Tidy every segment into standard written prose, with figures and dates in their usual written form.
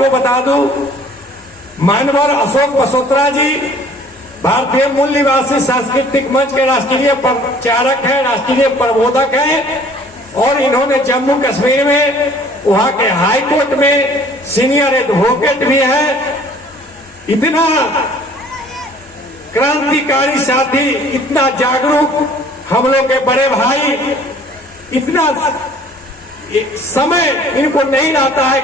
आपको बता दूं, मानवर अशोक पसोत्रा जी भारतीय मूल निवासी सांस्कृतिक मंच के राष्ट्रीय प्रचारक हैं, राष्ट्रीय प्रबोधक हैं, और इन्होंने जम्मू कश्मीर में वहां के हाई कोर्ट में सीनियर एडवोकेट भी है। इतना क्रांतिकारी साथी, इतना जागरूक हम लोग के बड़े भाई, इतना समय इनको नहीं रहता है,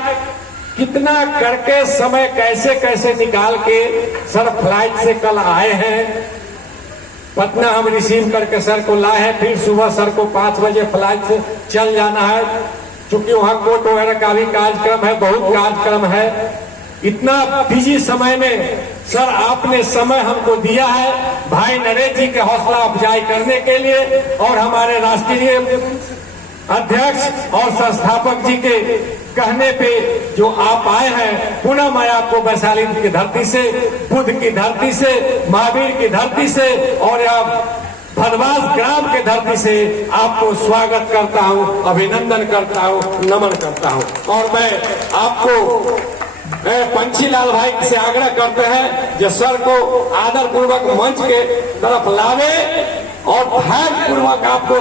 कितना करके समय कैसे कैसे निकाल के सर फ्लाइट से कल आए हैं, पटना हम रिसीव करके सर को लाए हैं, फिर सुबह सर को 5 बजे फ्लाइट से चल जाना है, क्योंकि वहां कोर्ट वगैरह का भी कार्यक्रम है, बहुत कार्यक्रम है। इतना बिजी समय में सर आपने समय हमको दिया है भाई नरेश जी के हौसला अफजाई करने के लिए, और हमारे राष्ट्रीय अध्यक्ष और संस्थापक जी के कहने पे जो आप आए हैं, पुनः मैं आपको वैशाली की धरती से, बुद्ध की धरती से, महावीर की धरती से और भरवास ग्राम के धरती से आपको स्वागत करता हूं, अभिनंदन करता हूं, नमन करता हूं। और मैं आपको पंछीलाल भाई से आग्रह करते हैं जो सर को आदर पूर्वक मंच के तरफ लावे और ध्यान पूर्वक आपको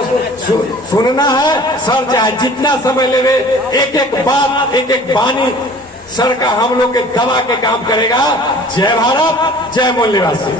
सुनना है। सर चाहे जितना समय लेवे, एक एक बात, एक एक वाणी सर का हम लोग के दबा के काम करेगा। जय भारत, जय मूल निवासी।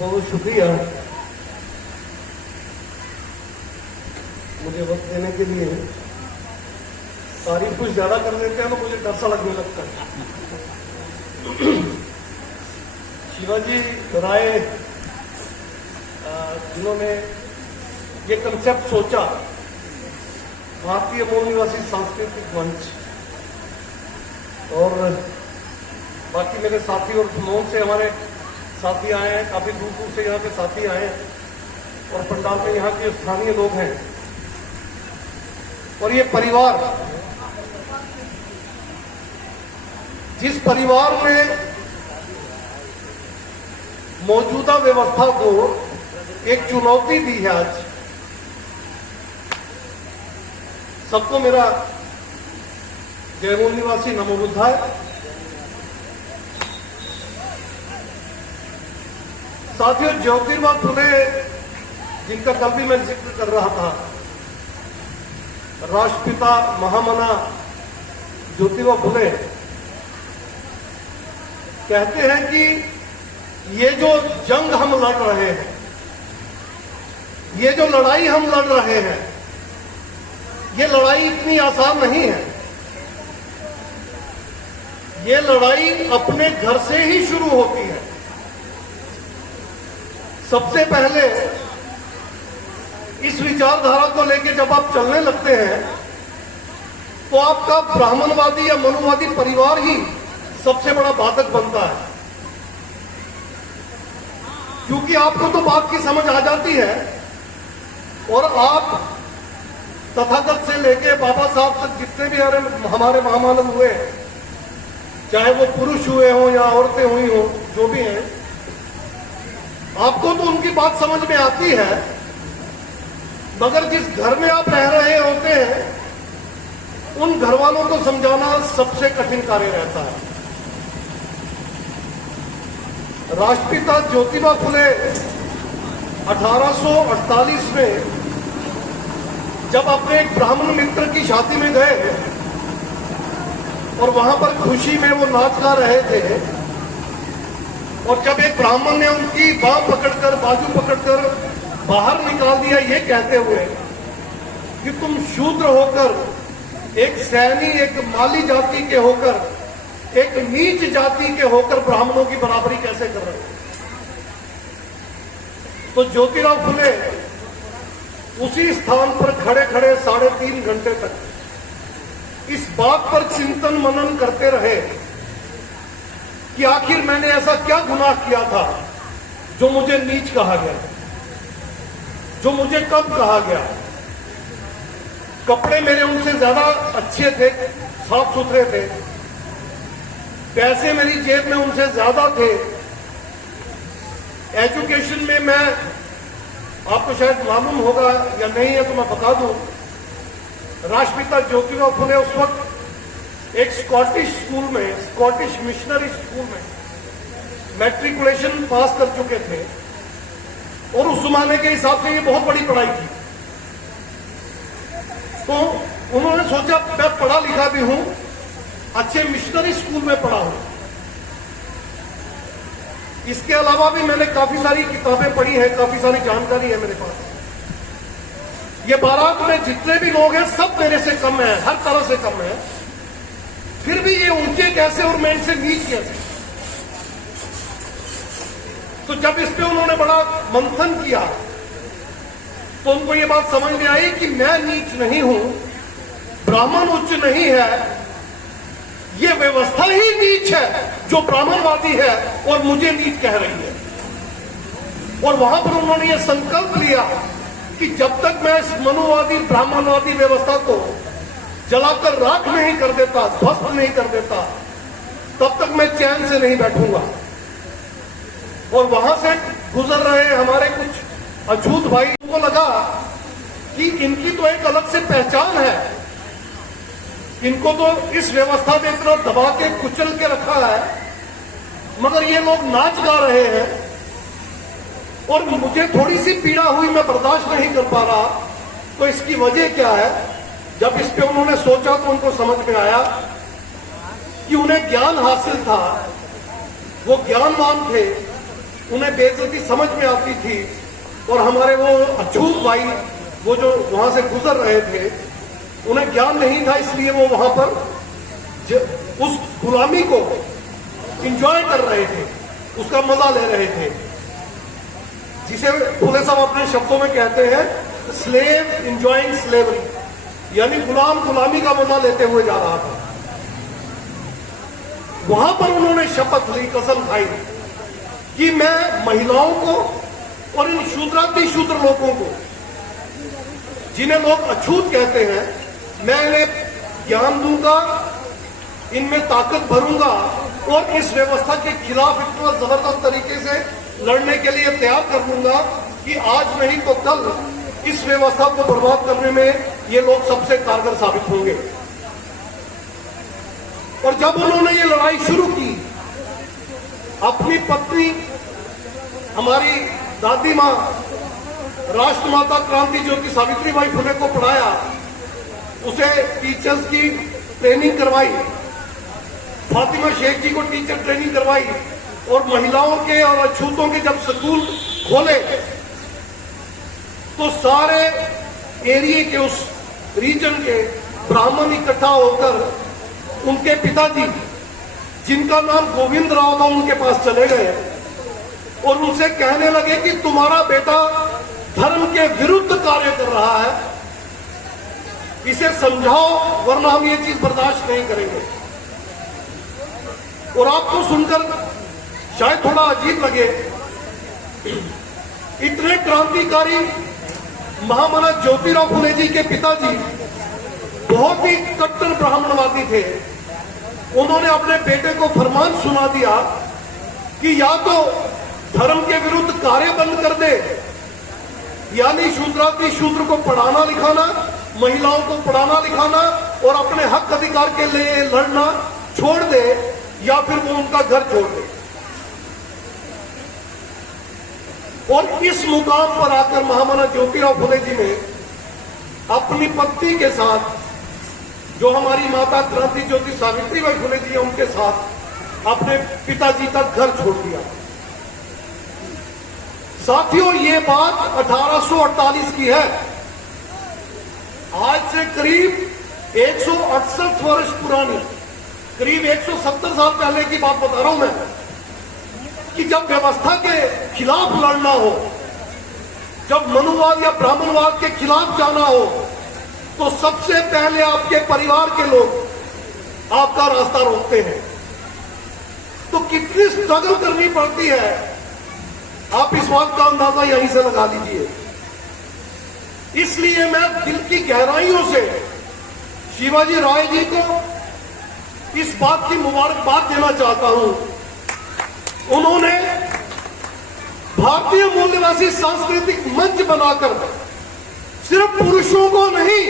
बहुत शुक्रिया मुझे वक्त देने के लिए। तारीफ कुछ ज्यादा कर देते हैं तो मुझे डर सा लगने लगता है। शिवाजी राय जिन्होंने ये कंसेप्ट सोचा, भारतीय मूल निवासी सांस्कृतिक मंच, और बाकी मेरे साथी और नॉन से हमारे साथी आए हैं, काफी दूर दूर से यहाँ के साथी आए हैं, और पंडाल में यहाँ के स्थानीय लोग हैं, और ये परिवार, जिस परिवार ने मौजूदा व्यवस्था को एक चुनौती दी है, आज सबको मेरा जय मूल निवासी नमो बुद्धाय। साथियों, ज्योतिबा फुले जिनका कल भी मैं जिक्र कर रहा था, राष्ट्रपिता महामना ज्योतिबा फुले कहते हैं कि ये जो जंग हम लड़ रहे हैं, ये जो लड़ाई हम लड़ रहे हैं, ये लड़ाई इतनी आसान नहीं है। ये लड़ाई अपने घर से ही शुरू होती है। सबसे पहले इस विचारधारा को लेकर जब आप चलने लगते हैं तो आपका ब्राह्मणवादी या मनुवादी परिवार ही सबसे बड़ा बाधक बनता है, क्योंकि आपको तो बात की समझ आ जाती है और आप तथागत से लेके बाबा साहब तक जितने भी हमारे महामानव हुए, चाहे वो पुरुष हुए हों या औरतें हुई हों, जो भी हैं, आपको तो उनकी बात समझ में आती है, मगर जिस घर में आप रह रहे होते हैं उन घर वालों को समझाना सबसे कठिन कार्य रहता है। राष्ट्रपिता ज्योतिबा फुले 1848 में जब अपने एक ब्राह्मण मित्र की शादी में गए और वहां पर खुशी में वो नाच गा रहे थे, और जब एक ब्राह्मण ने उनकी बाह पकड़कर, बाजू पकड़कर बाहर निकाल दिया, ये कहते हुए कि तुम शूद्र होकर, एक सैनी, एक माली जाति के होकर, एक नीच जाति के होकर ब्राह्मणों की बराबरी कैसे कर रहे हो। तो ज्योतिराव फुले उसी स्थान पर खड़े खड़े 3.5 घंटे तक इस बात पर चिंतन मनन करते रहे कि आखिर मैंने ऐसा क्या गुनाह किया था जो मुझे नीच कहा गया, जो मुझे कब कहा गया, कपड़े मेरे उनसे ज्यादा अच्छे थे, साफ सुथरे थे, पैसे मेरी जेब में उनसे ज्यादा थे, एजुकेशन में मैं, आपको शायद मालूम होगा या नहीं है तो मैं बता दूं, राष्ट्रपिता ज्योतिराव फुले उस वक्त एक स्कॉटिश स्कूल में, स्कॉटिश मिशनरी स्कूल में मैट्रिकुलेशन पास कर चुके थे और उस जमाने के हिसाब से ये बहुत बड़ी पढ़ाई थी। तो उन्होंने सोचा मैं पढ़ा लिखा भी हूं, अच्छे मिशनरी स्कूल में पढ़ा हूं, इसके अलावा भी मैंने काफी सारी किताबें पढ़ी हैं, काफी सारी जानकारी है मेरे पास। ये बारात में जितने भी लोग हैं सब मेरे से कम है, हर तरह से कम है, फिर भी ये ऊंचे कैसे और मैं इनसे नीच कैसे। तो जब इस पे उन्होंने बड़ा मंथन किया तो उनको ये बात समझ में आई कि मैं नीच नहीं हूं, ब्राह्मण उच्च नहीं है, ये व्यवस्था ही नीच है जो ब्राह्मणवादी है और मुझे नीच कह रही है। और वहां पर उन्होंने ये संकल्प लिया कि जब तक मैं इस मनुवादी ब्राह्मणवादी व्यवस्था को जलाकर राख नहीं कर देता, ध्वस्त नहीं कर देता, तब तक मैं चैन से नहीं बैठूंगा। और वहां से गुजर रहे हमारे कुछ अछूत भाई को लगा कि इनकी तो एक अलग से पहचान है, इनको तो इस व्यवस्था में इतना दबा के कुचल के रखा है, मगर ये लोग नाच गा रहे हैं और मुझे थोड़ी सी पीड़ा हुई, मैं बर्दाश्त नहीं कर पा रहा। तो इसकी वजह क्या है? जब इस पे उन्होंने सोचा तो उनको समझ में आया कि उन्हें ज्ञान हासिल था, वो ज्ञानवान थे, उन्हें बेइज्जती समझ में आती थी। और हमारे वो अछूत भाई, वो जो वहां से गुजर रहे थे, उन्हें ज्ञान नहीं था, इसलिए वो वहां पर उस गुलामी को इंजॉय कर रहे थे, उसका मजा ले रहे थे, जिसे फुले साहब अपने शब्दों में कहते हैं स्लेव इंजॉइंग स्लेवरी, यानी गुलाम गुलामी का मजा लेते हुए जा रहा था। वहां पर उन्होंने शपथ ली, कसम खाई कि मैं महिलाओं को और इन शूद्राति शूद्र लोगों को, जिन्हें लोग अछूत कहते हैं, मैं इन्हें ज्ञान दूंगा, इनमें ताकत भरूंगा और इस व्यवस्था के खिलाफ इतना जबरदस्त तरीके से लड़ने के लिए तैयार कर दूंगा कि आज नहीं तो कल इस व्यवस्था को बर्बाद करने में ये लोग सबसे कारगर साबित होंगे। और जब उन्होंने ये लड़ाई शुरू की, अपनी पत्नी हमारी दादी मां राष्ट्रमाता क्रांति ज्योति सावित्रीबाई फुले को पढ़ाया, उसे टीचर्स की ट्रेनिंग करवाई, फातिमा शेख जी को टीचर ट्रेनिंग करवाई, और महिलाओं के और अछूतों के जब स्कूल खोले तो सारे एरिया के, उस रीजन के ब्राह्मण इकट्ठा होकर उनके पिताजी, जिनका नाम गोविंद राव था, उनके पास चले गए और उनसे कहने लगे कि तुम्हारा बेटा धर्म के विरुद्ध कार्य कर रहा है, इसे समझाओ वरना हम ये चीज बर्दाश्त नहीं करेंगे। और आपको सुनकर शायद थोड़ा अजीब लगे, इतने क्रांतिकारी महामना ज्योतिराव फुले जी के पिताजी बहुत ही कट्टर ब्राह्मणवादी थे। उन्होंने अपने बेटे को फरमान सुना दिया कि या तो धर्म के विरुद्ध कार्य बंद कर दे, यानी शूद्राति शूद्र को पढ़ाना लिखाना, महिलाओं को पढ़ाना लिखाना और अपने हक अधिकार के लिए लड़ना छोड़ दे, या फिर वो उनका घर छोड़ दे। और इस मुकाम पर आकर महामना ज्योतिराव फुले जी ने अपनी पत्नी के साथ, जो हमारी माता क्रांति ज्योति सावित्रीबाई फुले जी है, उनके साथ अपने पिताजी का घर छोड़ दिया। साथियों, ये बात 1848 की है, आज से करीब 168 वर्ष पुरानी, करीब 170 साल पहले की बात बता रहा हूं मैं, कि जब व्यवस्था के खिलाफ लड़ना हो, जब मनुवाद या ब्राह्मणवाद के खिलाफ जाना हो, तो सबसे पहले आपके परिवार के लोग आपका रास्ता रोकते हैं। तो कितनी स्ट्रगल करनी पड़ती है, आप इस बात का अंदाजा यहीं से लगा लीजिए। इसलिए मैं दिल की गहराइयों से शिवाजी राय जी को इस बात की मुबारकबाद देना चाहता हूं। उन्होंने भारतीय मूल निवासी सांस्कृतिक मंच बनाकर सिर्फ पुरुषों को नहीं,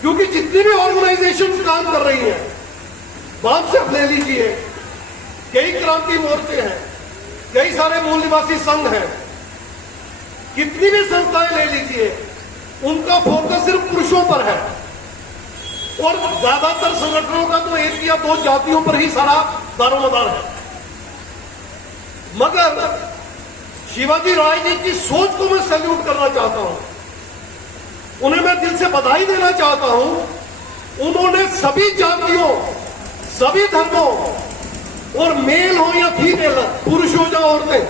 क्योंकि जितनी भी ऑर्गेनाइजेशंस काम कर रही हैं, बात से ले लीजिए, कई क्रांति मोर्चे हैं, कई सारे मूल निवासी संघ हैं, कितनी भी संस्थाएं ले लीजिए, उनका फोकस सिर्फ पुरुषों पर है और ज्यादातर संगठनों का तो एक या दो जातियों पर ही सारा दारोमदार है। मगर शिवाजी राय जी की सोच को मैं सैल्यूट करना चाहता हूं, उन्हें मैं दिल से बधाई देना चाहता हूं। उन्होंने सभी जातियों, सभी धर्मों, और मेल हो या फीमेल, पुरुष हो या औरतें,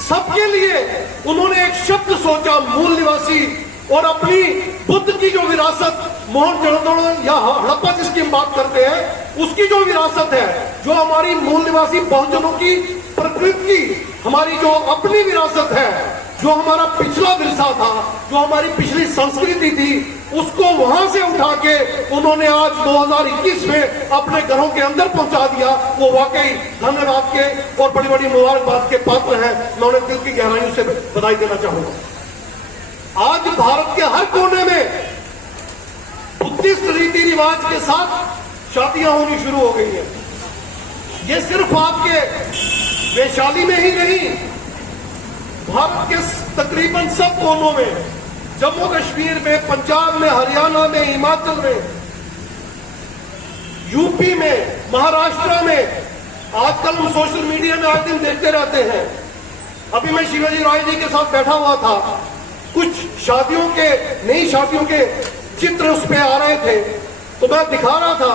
सबके लिए उन्होंने एक शब्द सोचा, मूल निवासी, और अपनी बुद्ध की जो विरासत, मोहनजोदड़ो या हड़प्पा जिसकी हम बात करते हैं, उसकी जो विरासत है, जो हमारी मूल निवासी बहुजनों की प्रकृति की, हमारी जो अपनी विरासत है, जो हमारा पिछला विरसा था, जो हमारी पिछली संस्कृति थी, उसको वहां से उठा के उन्होंने आज 2021 में अपने घरों के अंदर पहुंचा दिया। वो वाकई धन्यवाद के और बड़ी बड़ी मुबारकबाद के पात्र हैं। मैं उन्हें दिल की गहराइयों से बधाई देना चाहूंगा। आज भारत के हर कोने में बुद्धिस्ट रीति रिवाज के साथ शादियां होनी शुरू हो गई हैं। ये सिर्फ आपके वैशाली में ही नहीं, भारत के तकरीबन सब कोनों में, जम्मू कश्मीर में, पंजाब में, हरियाणा में, हिमाचल में, यूपी में, महाराष्ट्र में, आजकल हम सोशल मीडिया में आए दिन देखते रहते हैं। अभी मैं शिवाजी राय जी के साथ बैठा हुआ था, कुछ शादियों के, नई शादियों के चित्र उस पे आ रहे थे, तो मैं दिखा रहा था,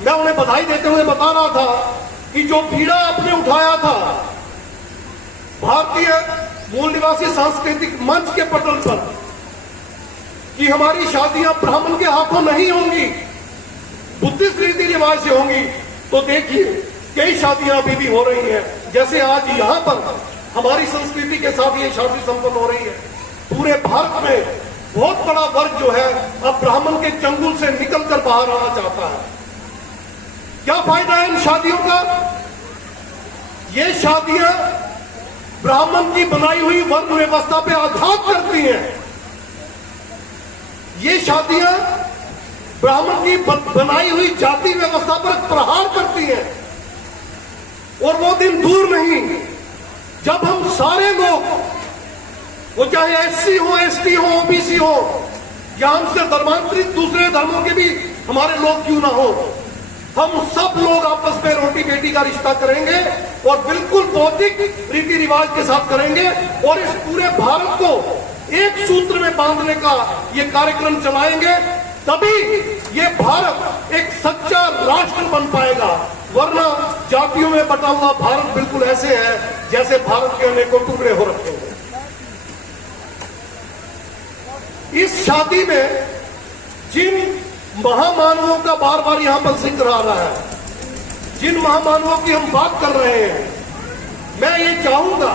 मैं उन्हें बधाई देते हुए बता रहा था कि जो पीड़ा आपने उठाया था भारतीय मूल निवासी सांस्कृतिक मंच के पटल पर कि हमारी शादियां ब्राह्मण के हाथों नहीं होंगी, बुद्धिस्ट रीति रिवाज से होंगी, तो देखिए कई शादियां अभी भी हो रही हैं। जैसे आज यहां पर हमारी संस्कृति के साथ ये शादी संपन्न हो रही है। पूरे भारत में बहुत बड़ा वर्ग जो है अब ब्राह्मण के चंगुल से निकलकर बाहर आना चाहता है। क्या फायदा है इन शादियों का? ये शादियां ब्राह्मण की बनाई हुई वर्ण व्यवस्था पे आघात करती हैं। ये शादियां ब्राह्मण की बनाई हुई जाति व्यवस्था पर प्रहार करती हैं। और वो दिन दूर नहीं जब हम सारे लोग, वो चाहे एससी हो, एसटी हो, ओबीसी हो, या हमसे धर्मांतरित दूसरे धर्मों के भी हमारे लोग क्यों ना हो, हम सब लोग आपस में रोटी बेटी का रिश्ता करेंगे और बिल्कुल बौद्धिक रीति रिवाज के साथ करेंगे और इस पूरे भारत को एक सूत्र में बांधने का ये कार्यक्रम चलाएंगे। तभी ये भारत एक सच्चा राष्ट्र बन पाएगा। वरना जातियों में बटा हुआ भारत बिल्कुल ऐसे है जैसे भारत के अनेकों टुकड़े हो रखे हैं। इस शादी में जिन महामानवों का बार बार यहां पर जिक्र आ रहा है, जिन महामानवों की हम बात कर रहे हैं, मैं ये चाहूंगा,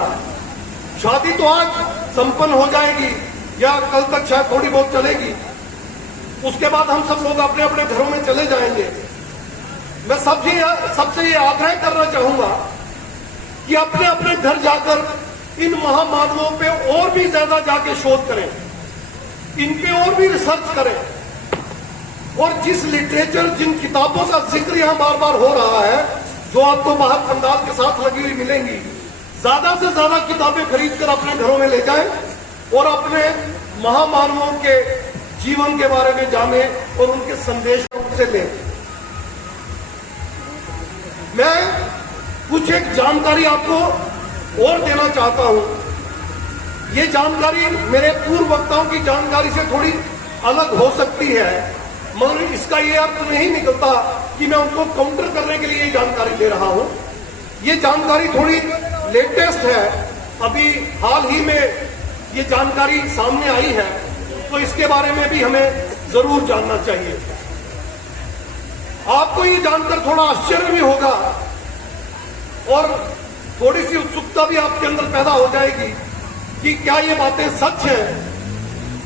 शादी तो आज संपन्न हो जाएगी या कल तक शायद थोड़ी बहुत चलेगी, उसके बाद हम सब लोग अपने अपने घरों में चले जाएंगे। मैं सबसे ये आग्रह करना चाहूंगा कि अपने अपने घर जाकर इन महामानवों पे और भी ज्यादा जाके शोध करें, इन पे और भी रिसर्च करें, और जिस लिटरेचर, जिन किताबों का जिक्र यहां बार बार हो रहा है, जो आपको बाहर कंदाल के साथ लगी हुई मिलेंगी, ज्यादा से ज्यादा किताबें खरीद कर अपने घरों में ले जाएं और अपने महामानवों के जीवन के बारे में जाने और उनके संदेश उनसे लें। मैं कुछ एक जानकारी आपको और देना चाहता हूं। ये जानकारी मेरे पूर्व वक्ताओं की जानकारी से थोड़ी अलग हो सकती है, मगर इसका ये अर्थ नहीं निकलता कि मैं उनको काउंटर करने के लिए ये जानकारी दे रहा हूं। ये जानकारी थोड़ी लेटेस्ट है, अभी हाल ही में ये जानकारी सामने आई है, तो इसके बारे में भी हमें जरूर जानना चाहिए। आपको ये जानकर थोड़ा आश्चर्य भी होगा और थोड़ी सी उत्सुकता भी आपके अंदर पैदा हो जाएगी कि क्या ये बातें सच हैं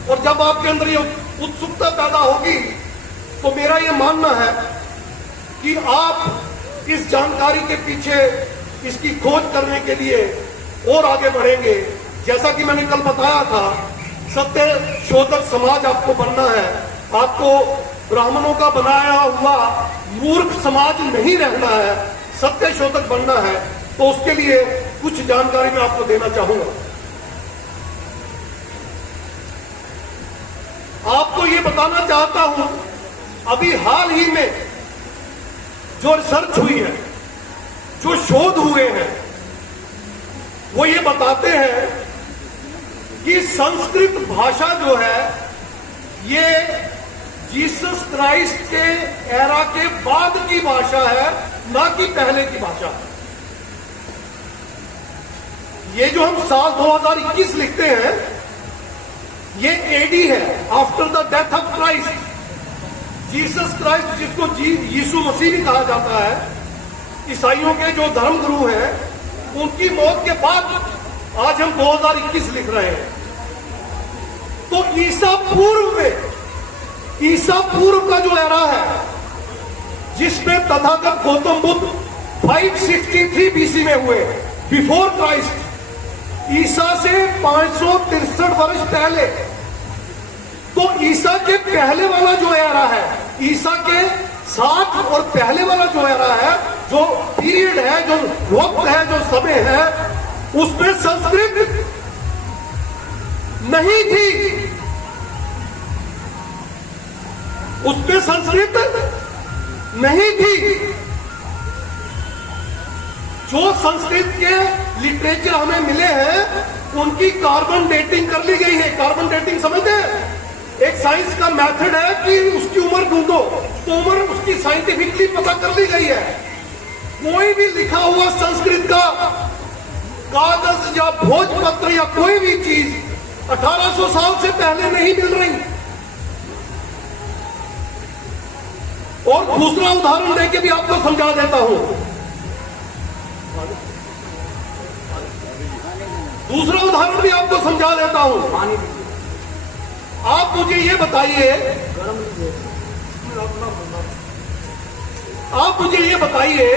और जब आपके अंदर ये उत्सुकता पैदा होगी तो मेरा ये मानना है कि आप इस जानकारी के पीछे इसकी खोज करने के लिए और आगे बढ़ेंगे। जैसा कि मैंने कल बताया था, सत्य शोधक समाज आपको बनना है। आपको ब्राह्मणों का बनाया हुआ मूर्ख समाज नहीं रहना है, सत्य शोधक बनना है। तो उसके लिए कुछ जानकारी मैं आपको देना चाहूंगा। आपको ये बताना चाहता हूं, अभी हाल ही में जो रिसर्च हुई है, जो शोध हुए हैं, वो ये बताते हैं कि संस्कृत भाषा जो है ये जीसस क्राइस्ट के एरा के बाद की भाषा है, ना कि पहले की भाषा। ये जो हम साल 2021 लिखते हैं, ये एडी है, after the death of Christ. Jesus Christ, जिसको यीशु मसीह भी कहा जाता है, ईसाइयों के जो धर्मगुरु हैं, उनकी मौत के बाद आज हम 2021 लिख रहे हैं। तो ईसा पूर्व का जो एरा है, जिसमें तथागत गौतम बुद्ध 563 बीसी में हुए, बिफोर क्राइस्ट, ईसा से 563 वर्ष पहले। तो ईसा के पहले वाला जो एरा है, ईसा के साथ और पहले वाला जो एरा है, जो पीरियड है, जो वक्त है, जो समय है, उसमें संस्कृत नहीं थी। उसमें संस्कृत नहीं थी। जो संस्कृत के लिटरेचर हमें मिले हैं, उनकी कार्बन डेटिंग कर ली गई है। कार्बन डेटिंग समझते हैं? एक साइंस का मेथड है कि उसकी उम्र ढूंढो, तो उम्र उसकी साइंटिफिकली पता कर ली गई है। कोई भी लिखा हुआ संस्कृत का कागज या भोजपत्र या कोई भी चीज 1800 साल से पहले नहीं मिल रही। और दूसरा उदाहरण देके भी आपको समझा देता हूं। दूसरा उदाहरण भी आपको समझा देता हूं। आप मुझे ये बताइए,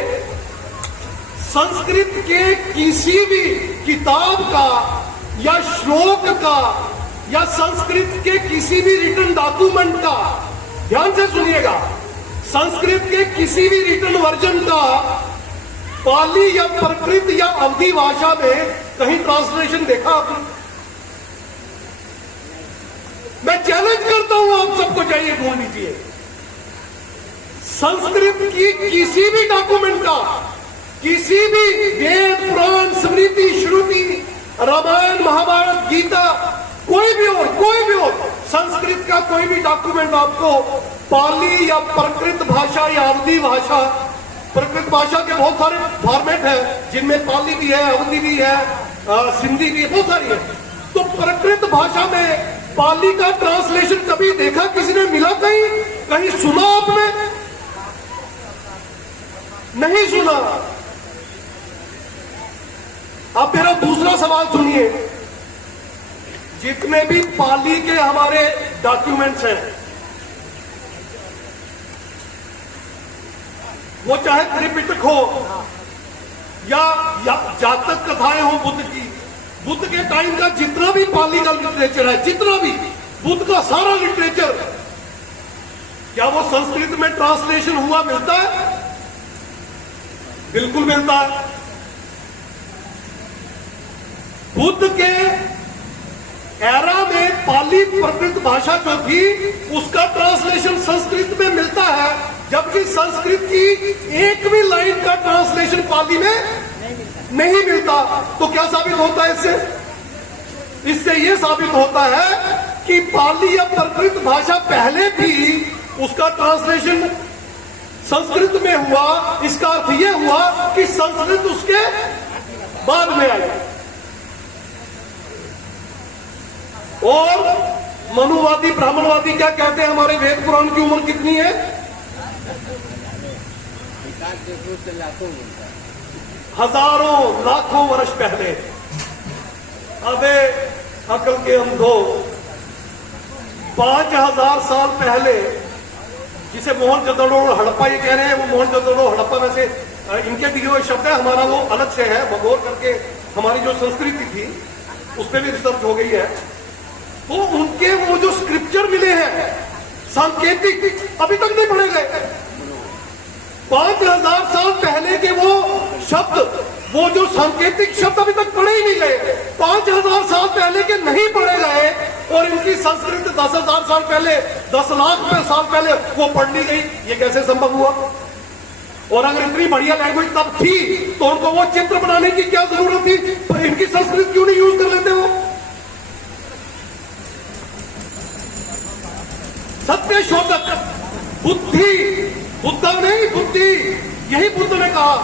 संस्कृत के किसी भी किताब का या श्लोक का या संस्कृत के किसी भी रिटन डॉक्यूमेंट का, ध्यान से सुनिएगा, संस्कृत के किसी भी रिटन वर्जन का पाली या प्राकृत या अवधी भाषा में कहीं ट्रांसलेशन देखा आपने? मैं चैलेंज करता हूं, आप सबको चाहिए ढूंढ लीजिए। संस्कृत की किसी भी डॉक्यूमेंट का, किसी भी वेद, पुराण, स्मृति, श्रुति, रामायण, महाभारत, गीता, कोई भी हो, संस्कृत का कोई भी डॉक्यूमेंट आपको पाली या प्राकृत भाषा या अवधी भाषा, प्राकृत भाषा के बहुत सारे फॉर्मेट है, जिनमें पाली भी है, अवधी भी है, सिंधी भी है, बहुत सारी है। तो प्राकृत भाषा में पाली का ट्रांसलेशन कभी देखा किसी ने? मिला कहीं सुना आपने? नहीं सुना। अब मेरा दूसरा सवाल सुनिए। जितने भी पाली के हमारे डॉक्यूमेंट्स हैं, वो चाहे त्रिपिटक हो या जातक कथाएं हो बुद्ध की, बुद्ध के टाइम का जितना भी पाली का लिटरेचर है, जितना भी बुद्ध का सारा लिटरेचर, क्या वो संस्कृत में ट्रांसलेशन हुआ मिलता है? बिल्कुल मिलता है। बुद्ध के एरा में पाली प्राकृत भाषा जो थी, उसका ट्रांसलेशन संस्कृत में मिलता है, जबकि संस्कृत की एक भी लाइन का ट्रांसलेशन पाली में नहीं मिलता। तो क्या साबित होता है इससे यह साबित होता है कि पाली या प्राकृत भाषा पहले थी, उसका ट्रांसलेशन संस्कृत में हुआ। इसका अर्थ यह हुआ कि संस्कृत उसके बाद में आई। और मनुवादी, ब्राह्मणवादी क्या कहते हैं? हमारे वेद पुराण की उम्र कितनी है? हजारों लाखों वर्ष पहले। अबे अकल के अंधो, 5000 साल पहले, जिसे मोहनजोदड़ो हड़प्पा ये कह रहे हैं, वो मोहनजोदड़ो हड़प्पा में से इनके दिए हुए शब्द है, हमारा वो अलग से है, भगोर करके हमारी जो संस्कृति थी उस पर भी रिसर्च हो गई है। तो उनके वो जो स्क्रिप्चर मिले हैं सांकेतिक, अभी तक नहीं पढ़े गए। 5000 साल पहले के वो शब्द, वो जो सांकेतिक शब्द अभी तक पढ़े ही नहीं गए। 5000 साल पहले के नहीं पढ़े गए और इनकी संस्कृत 10,000 साल पहले, 10 लाख साल पहले वो पढ़ ली गई। ये कैसे संभव हुआ? और अगर इतनी बढ़िया लैंग्वेज तब थी तो उनको वो चित्र बनाने की क्या जरूरत थी? पर इनकी संस्कृत क्यों नहीं यूज कर लेते वो? सत्य शोधक, बुद्धि, बुद्धा नहीं बुद्धि, यही बुद्ध ने कहा,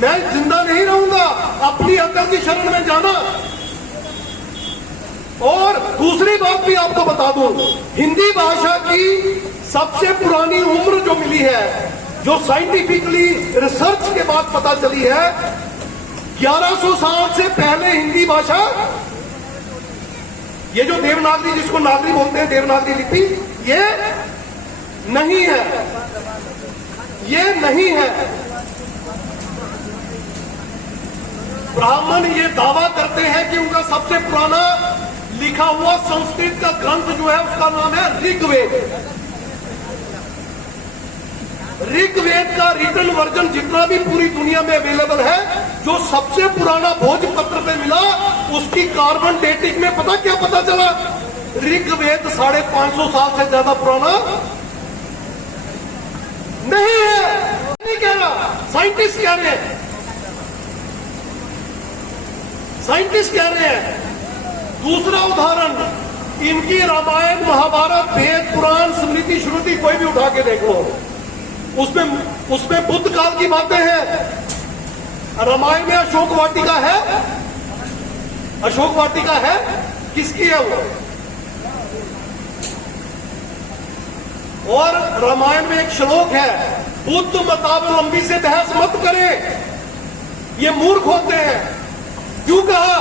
मैं जिंदा नहीं रहूंगा, अपनी अक्ल की शरण में जाना। और दूसरी बात भी आपको बता दूं, हिंदी भाषा की सबसे पुरानी उम्र जो मिली है, जो साइंटिफिकली रिसर्च के बाद पता चली है, 1100 साल से पहले हिंदी भाषा, ये जो देवनागरी, जिसको नागरी बोलते हैं, देवनागरी लिपि, ये नहीं है, ये नहीं है। ब्राह्मण ये दावा करते हैं कि उनका सबसे पुराना लिखा हुआ संस्कृत का ग्रंथ जो है उसका नाम है ऋग्वेद। ऋग्वेद का रिटन वर्जन जितना भी पूरी दुनिया में अवेलेबल है, जो सबसे पुराना भोजपत्र पे मिला, उसकी कार्बन डेटिंग में पता क्या पता चला? ऋग्वेद 550 साल से ज्यादा पुराना नहीं है। नहीं कह रहा, साइंटिस्ट कह रहे हैं, साइंटिस्ट कह रहे हैं। दूसरा उदाहरण, इनकी रामायण, महाभारत, वेद, पुराण, स्मृति, श्रुति कोई भी उठा के देख लो, उसमें बुद्ध काल की बातें हैं। रामायण में अशोक वाटिका है, अशोक वाटिका है, किसकी है वो? और रामायण में एक श्लोक है, बुद्ध मतावलंबी से बहस मत करें, ये मूर्ख होते हैं। क्यों कहा?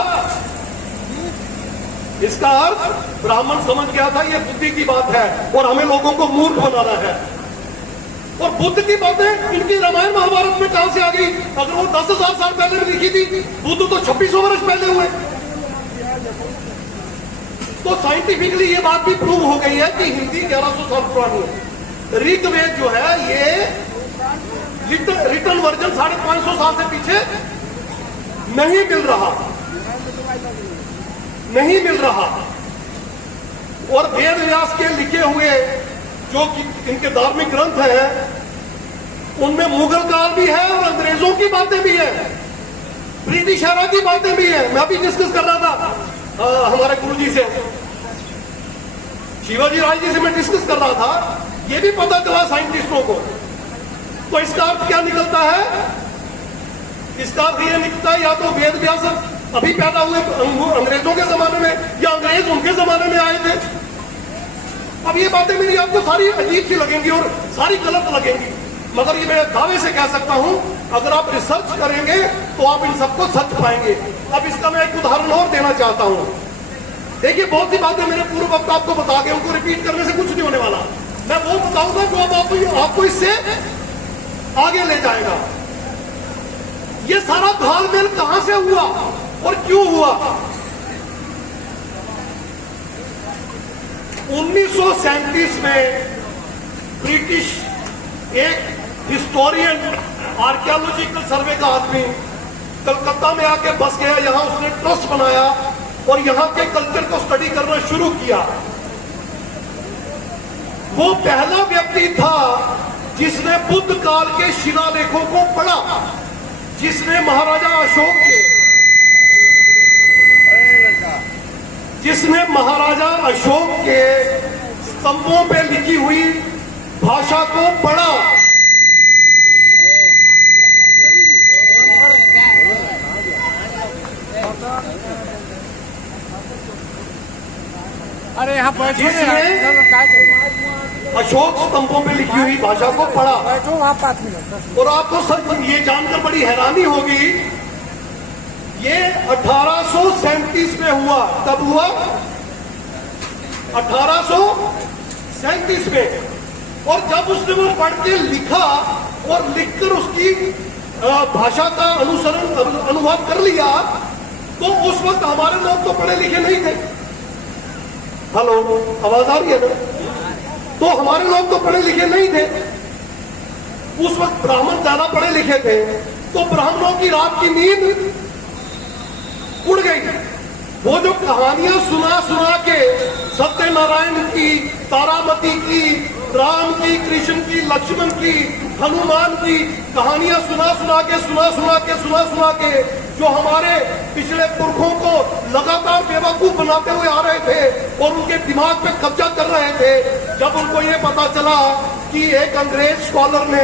इसका अर्थ ब्राह्मण समझ गया था ये बुद्धि की बात है और हमें लोगों को मूर्ख बनाना है। और बुद्ध की बातें इनकी रामायण महाभारत में कहां से आ गई? अगर वो 10,000 साल पहले भी लिखी थी, बुद्ध तो 2600 वर्ष पहले हुए। तो साइंटिफिकली ये बात भी प्रूव हो गई है कि हिंदी 1100 साल पुरानी है। ऋग्वेद जो है ये रिटन वर्जन 550 साल से पीछे नहीं मिल रहा, नहीं मिल रहा। और वेद व्यास के लिखे हुए जो इनके धार्मिक ग्रंथ हैं, उनमें मुगल काल भी है और अंग्रेजों की बातें भी है, ब्रिटिश एरा की बातें भी है। मैं अभी डिस्कस कर रहा था हमारे गुरुजी से, शिवाजी राय जी से मैं डिस्कस कर रहा था, ये भी पता चला साइंटिस्टों को। तो इसका अर्थ क्या निकलता है? इसका अर्थ ये निकलता है या तो वेद व्यास अभी पैदा हुए अंग्रेजों के जमाने में, या अंग्रेज उनके जमाने में आए थे। अब ये बातें मेरी आपको सारी अजीब सी लगेंगी और सारी गलत लगेंगी, मगर ये मैं दावे से कह सकता हूं, अगर आप रिसर्च करेंगे तो आप इन सबको सच पाएंगे। अब इसका मैं एक उदाहरण और देना चाहता हूं। देखिए, बहुत सी बातें मेरे पूर्व वक्त आपको बता के, उनको रिपीट करने से कुछ नहीं होने वाला। मैं वो बताऊंगा जो अब आपको इससे आगे ले जाएगा। ये सारा तालमेल कहां से हुआ और क्यों हुआ? 1937 में ब्रिटिश एक हिस्टोरियन, आर्कियोलॉजिकल सर्वे का आदमी कलकत्ता में आके बस गया। यहां उसने ट्रस्ट बनाया और यहां के कल्चर को स्टडी करना शुरू किया। वो पहला व्यक्ति था जिसने बुद्ध काल के शिलालेखों को पढ़ा, जिसने महाराजा अशोक के स्तंभों पे लिखी हुई भाषा को पढ़ा। अरे यहाँ बैठो, अशोक स्तंभों पे लिखी हुई भाषा को पढ़ा। बैठो वहाँ 5 मिनट। और आपको सर ये जानकर बड़ी हैरानी होगी, ये 1837 में हुआ। कब हुआ? 1837 37 में। और जब उसने वो पढ़ के लिखा और लिखकर उसकी भाषा का अनुवाद कर लिया, तो उस वक्त हमारे लोग तो पढ़े लिखे नहीं थे। हेलो, आवाज आ रही है ना? तो हमारे लोग तो पढ़े लिखे नहीं थे। उस वक्त ब्राह्मण ज्यादा पढ़े लिखे थे, तो ब्राह्मणों की रात की नींद उड़ गई। वो जो कहानियां सुना सुना के सत्यनारायण की, तारामती की, राम की, कृष्ण की, लक्ष्मण की, हनुमान की कहानियां सुना सुना के जो हमारे पिछले पुरखों को लगातार बेवकूफ बनाते हुए आ रहे थे और उनके दिमाग पे कब्जा कर रहे थे, जब उनको ये पता चला कि एक अंग्रेज स्कॉलर ने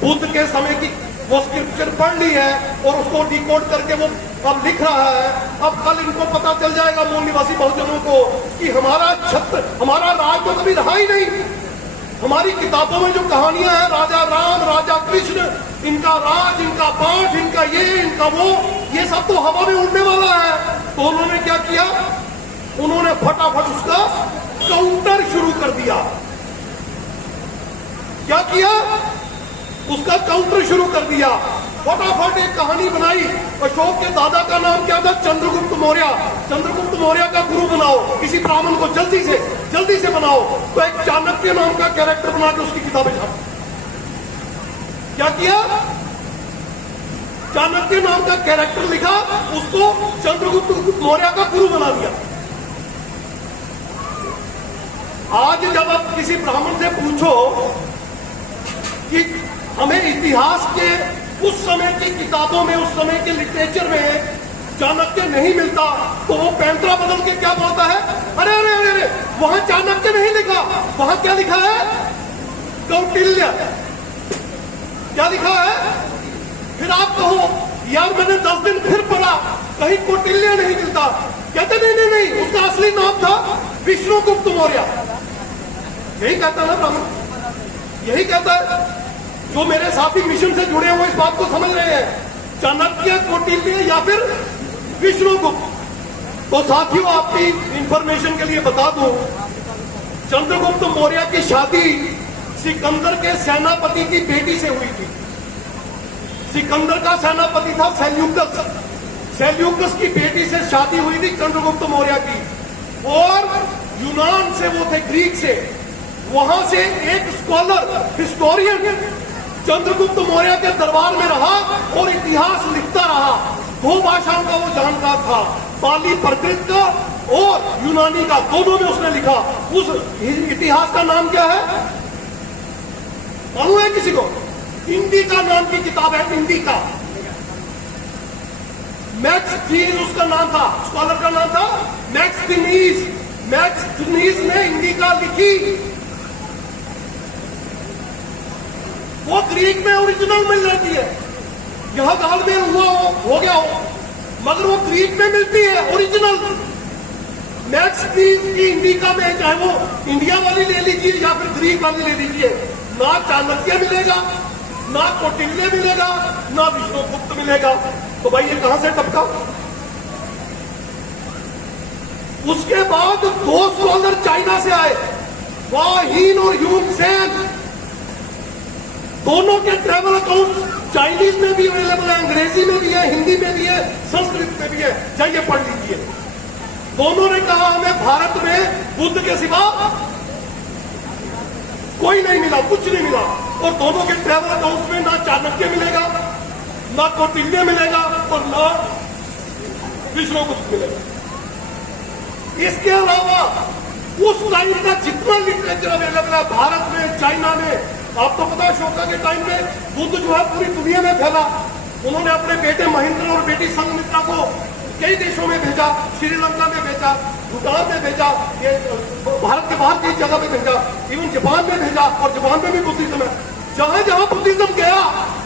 बुद्ध के समय की वो स्क्रिप्चर पढ़ ली है और उसको डिकोड करके वो अब लिख रहा है, अब कल इनको पता चल जाएगा मूल निवासी बहुजनों को कि हमारा छत्र, हमारा राज तो कभी रहा ही नहीं। हमारी किताबों में जो कहानियां हैं, राजा राम, राजा कृष्ण, इनका राज, इनका पाठ, इनका ये, इनका वो, ये सब तो हवा में उड़ने वाला है। तो उन्होंने क्या किया? उन्होंने फटाफट उसका काउंटर शुरू कर दिया। क्या किया? उसका काउंटर शुरू कर दिया। फटाफट एक कहानी बनाई। अशोक के दादा का नाम क्या था? चंद्रगुप्त मौर्य। चंद्रगुप्त मौर्य का गुरु बनाओ, किसी ब्राह्मण को जल्दी से बनाओ। तो एक चाणक्य नाम का कैरेक्टर बना के उसकी किताबें छापी। क्या किया? चाणक्य नाम का कैरेक्टर लिखा, उसको चंद्रगुप्त मौर्य का गुरु बना दिया। आज जब आप किसी ब्राह्मण से पूछो कि हमें इतिहास के उस समय की किताबों में, उस समय के लिटरेचर में चाणक्य नहीं मिलता, तो वो पैंतरा बदल के क्या बोलता है? अरे अरे अरे अरे, वहां चाणक्य नहीं लिखा, वहां क्या लिखा है? कौटिल्य। क्या लिखा है? फिर आप कहो यार मैंने 10 दिन फिर पढ़ा, कहीं कौटिल्य नहीं मिलता। कहते नहीं, उसका असली नाम था विष्णुगुप्त मौर्य। यही कहता है ना ब्राह्मण, यही कहता है। जो मेरे साथी मिशन से जुड़े हुए इस बात को समझ रहे हैं, चाणक्य, कौटिल्य या फिर विष्णुगुप्त। तो साथियों, आपकी इंफॉर्मेशन के लिए बता दूं, चंद्रगुप्त मौर्य की शादी सिकंदर के सेनापति की बेटी से हुई थी। सिकंदर का सेनापति था सेल्यूकस। सेल्यूकस की बेटी से शादी हुई थी चंद्रगुप्त मौर्य की। और यूनान से वो थे, ग्रीक से। वहां से एक स्कॉलर, हिस्टोरियन चंद्रगुप्त मौर्य के दरबार में रहा और इतिहास लिखता रहा। 2 भाषाओं का वो जानकार था, पाली प्राकृत का और यूनानी का, दोनों में उसने लिखा। उस इतिहास का नाम क्या है मालूम है किसी को? इंडिका नाम की किताब है, इंडिका। मैक्सफीज उसका नाम था, स्कॉलर का नाम था मैक्सफिनीज। मैक्सफिनीज ने इंडिका लिखी। वो ग्रीक में ओरिजिनल मिल जाती है, यहां तालमेल हुआ हो गया हो, मगर वो ग्रीक में मिलती है ओरिजिनल। मैक्सफीज की इंडिका में, चाहे वो इंडिया वाली ले लीजिए या फिर ग्रीक वाली ले लीजिए, ना चाणक्य मिलेगा, ना कौटिल्य मिलेगा, ना विष्णुगुप्त मिलेगा। तो भाई ये कहां से टपका? उसके बाद 2 स्कॉलर चाइना से आए, वाहीन और यून सेन। दोनों के ट्रैवल अकाउंट चाइनीज में भी अवेलेबल है, अंग्रेजी में भी है, हिंदी में भी है, संस्कृत में भी है, जाइए पढ़ लीजिए। दोनों ने कहा हमें भारत में बुद्ध के सिवा कोई नहीं मिला, कुछ नहीं मिला। और दोनों के ट्रैवल अकाउंट में ना चाणक्य मिलेगा, ना कौटिल्य मिलेगा और ना विष्णुगुप्त मिलेगा। इसके अलावा उस टाइम का जितना लिटरेचर अवेलेबल है भारत में, चाइना में, आपको पता है अशोका के टाइम में बुद्ध जो है पूरी दुनिया में फैला। उन्होंने अपने बेटे महेंद्र और बेटी संघमित्रा को कई देशों में भेजा, श्रीलंका में भेजा, भूटान में भेजा, ये भारत के बाहर कई जगह में भेजा, इवन जापान में भेजा। और जापान में भी बुद्धिज्म है। जहां जहां बुद्धिज्म गया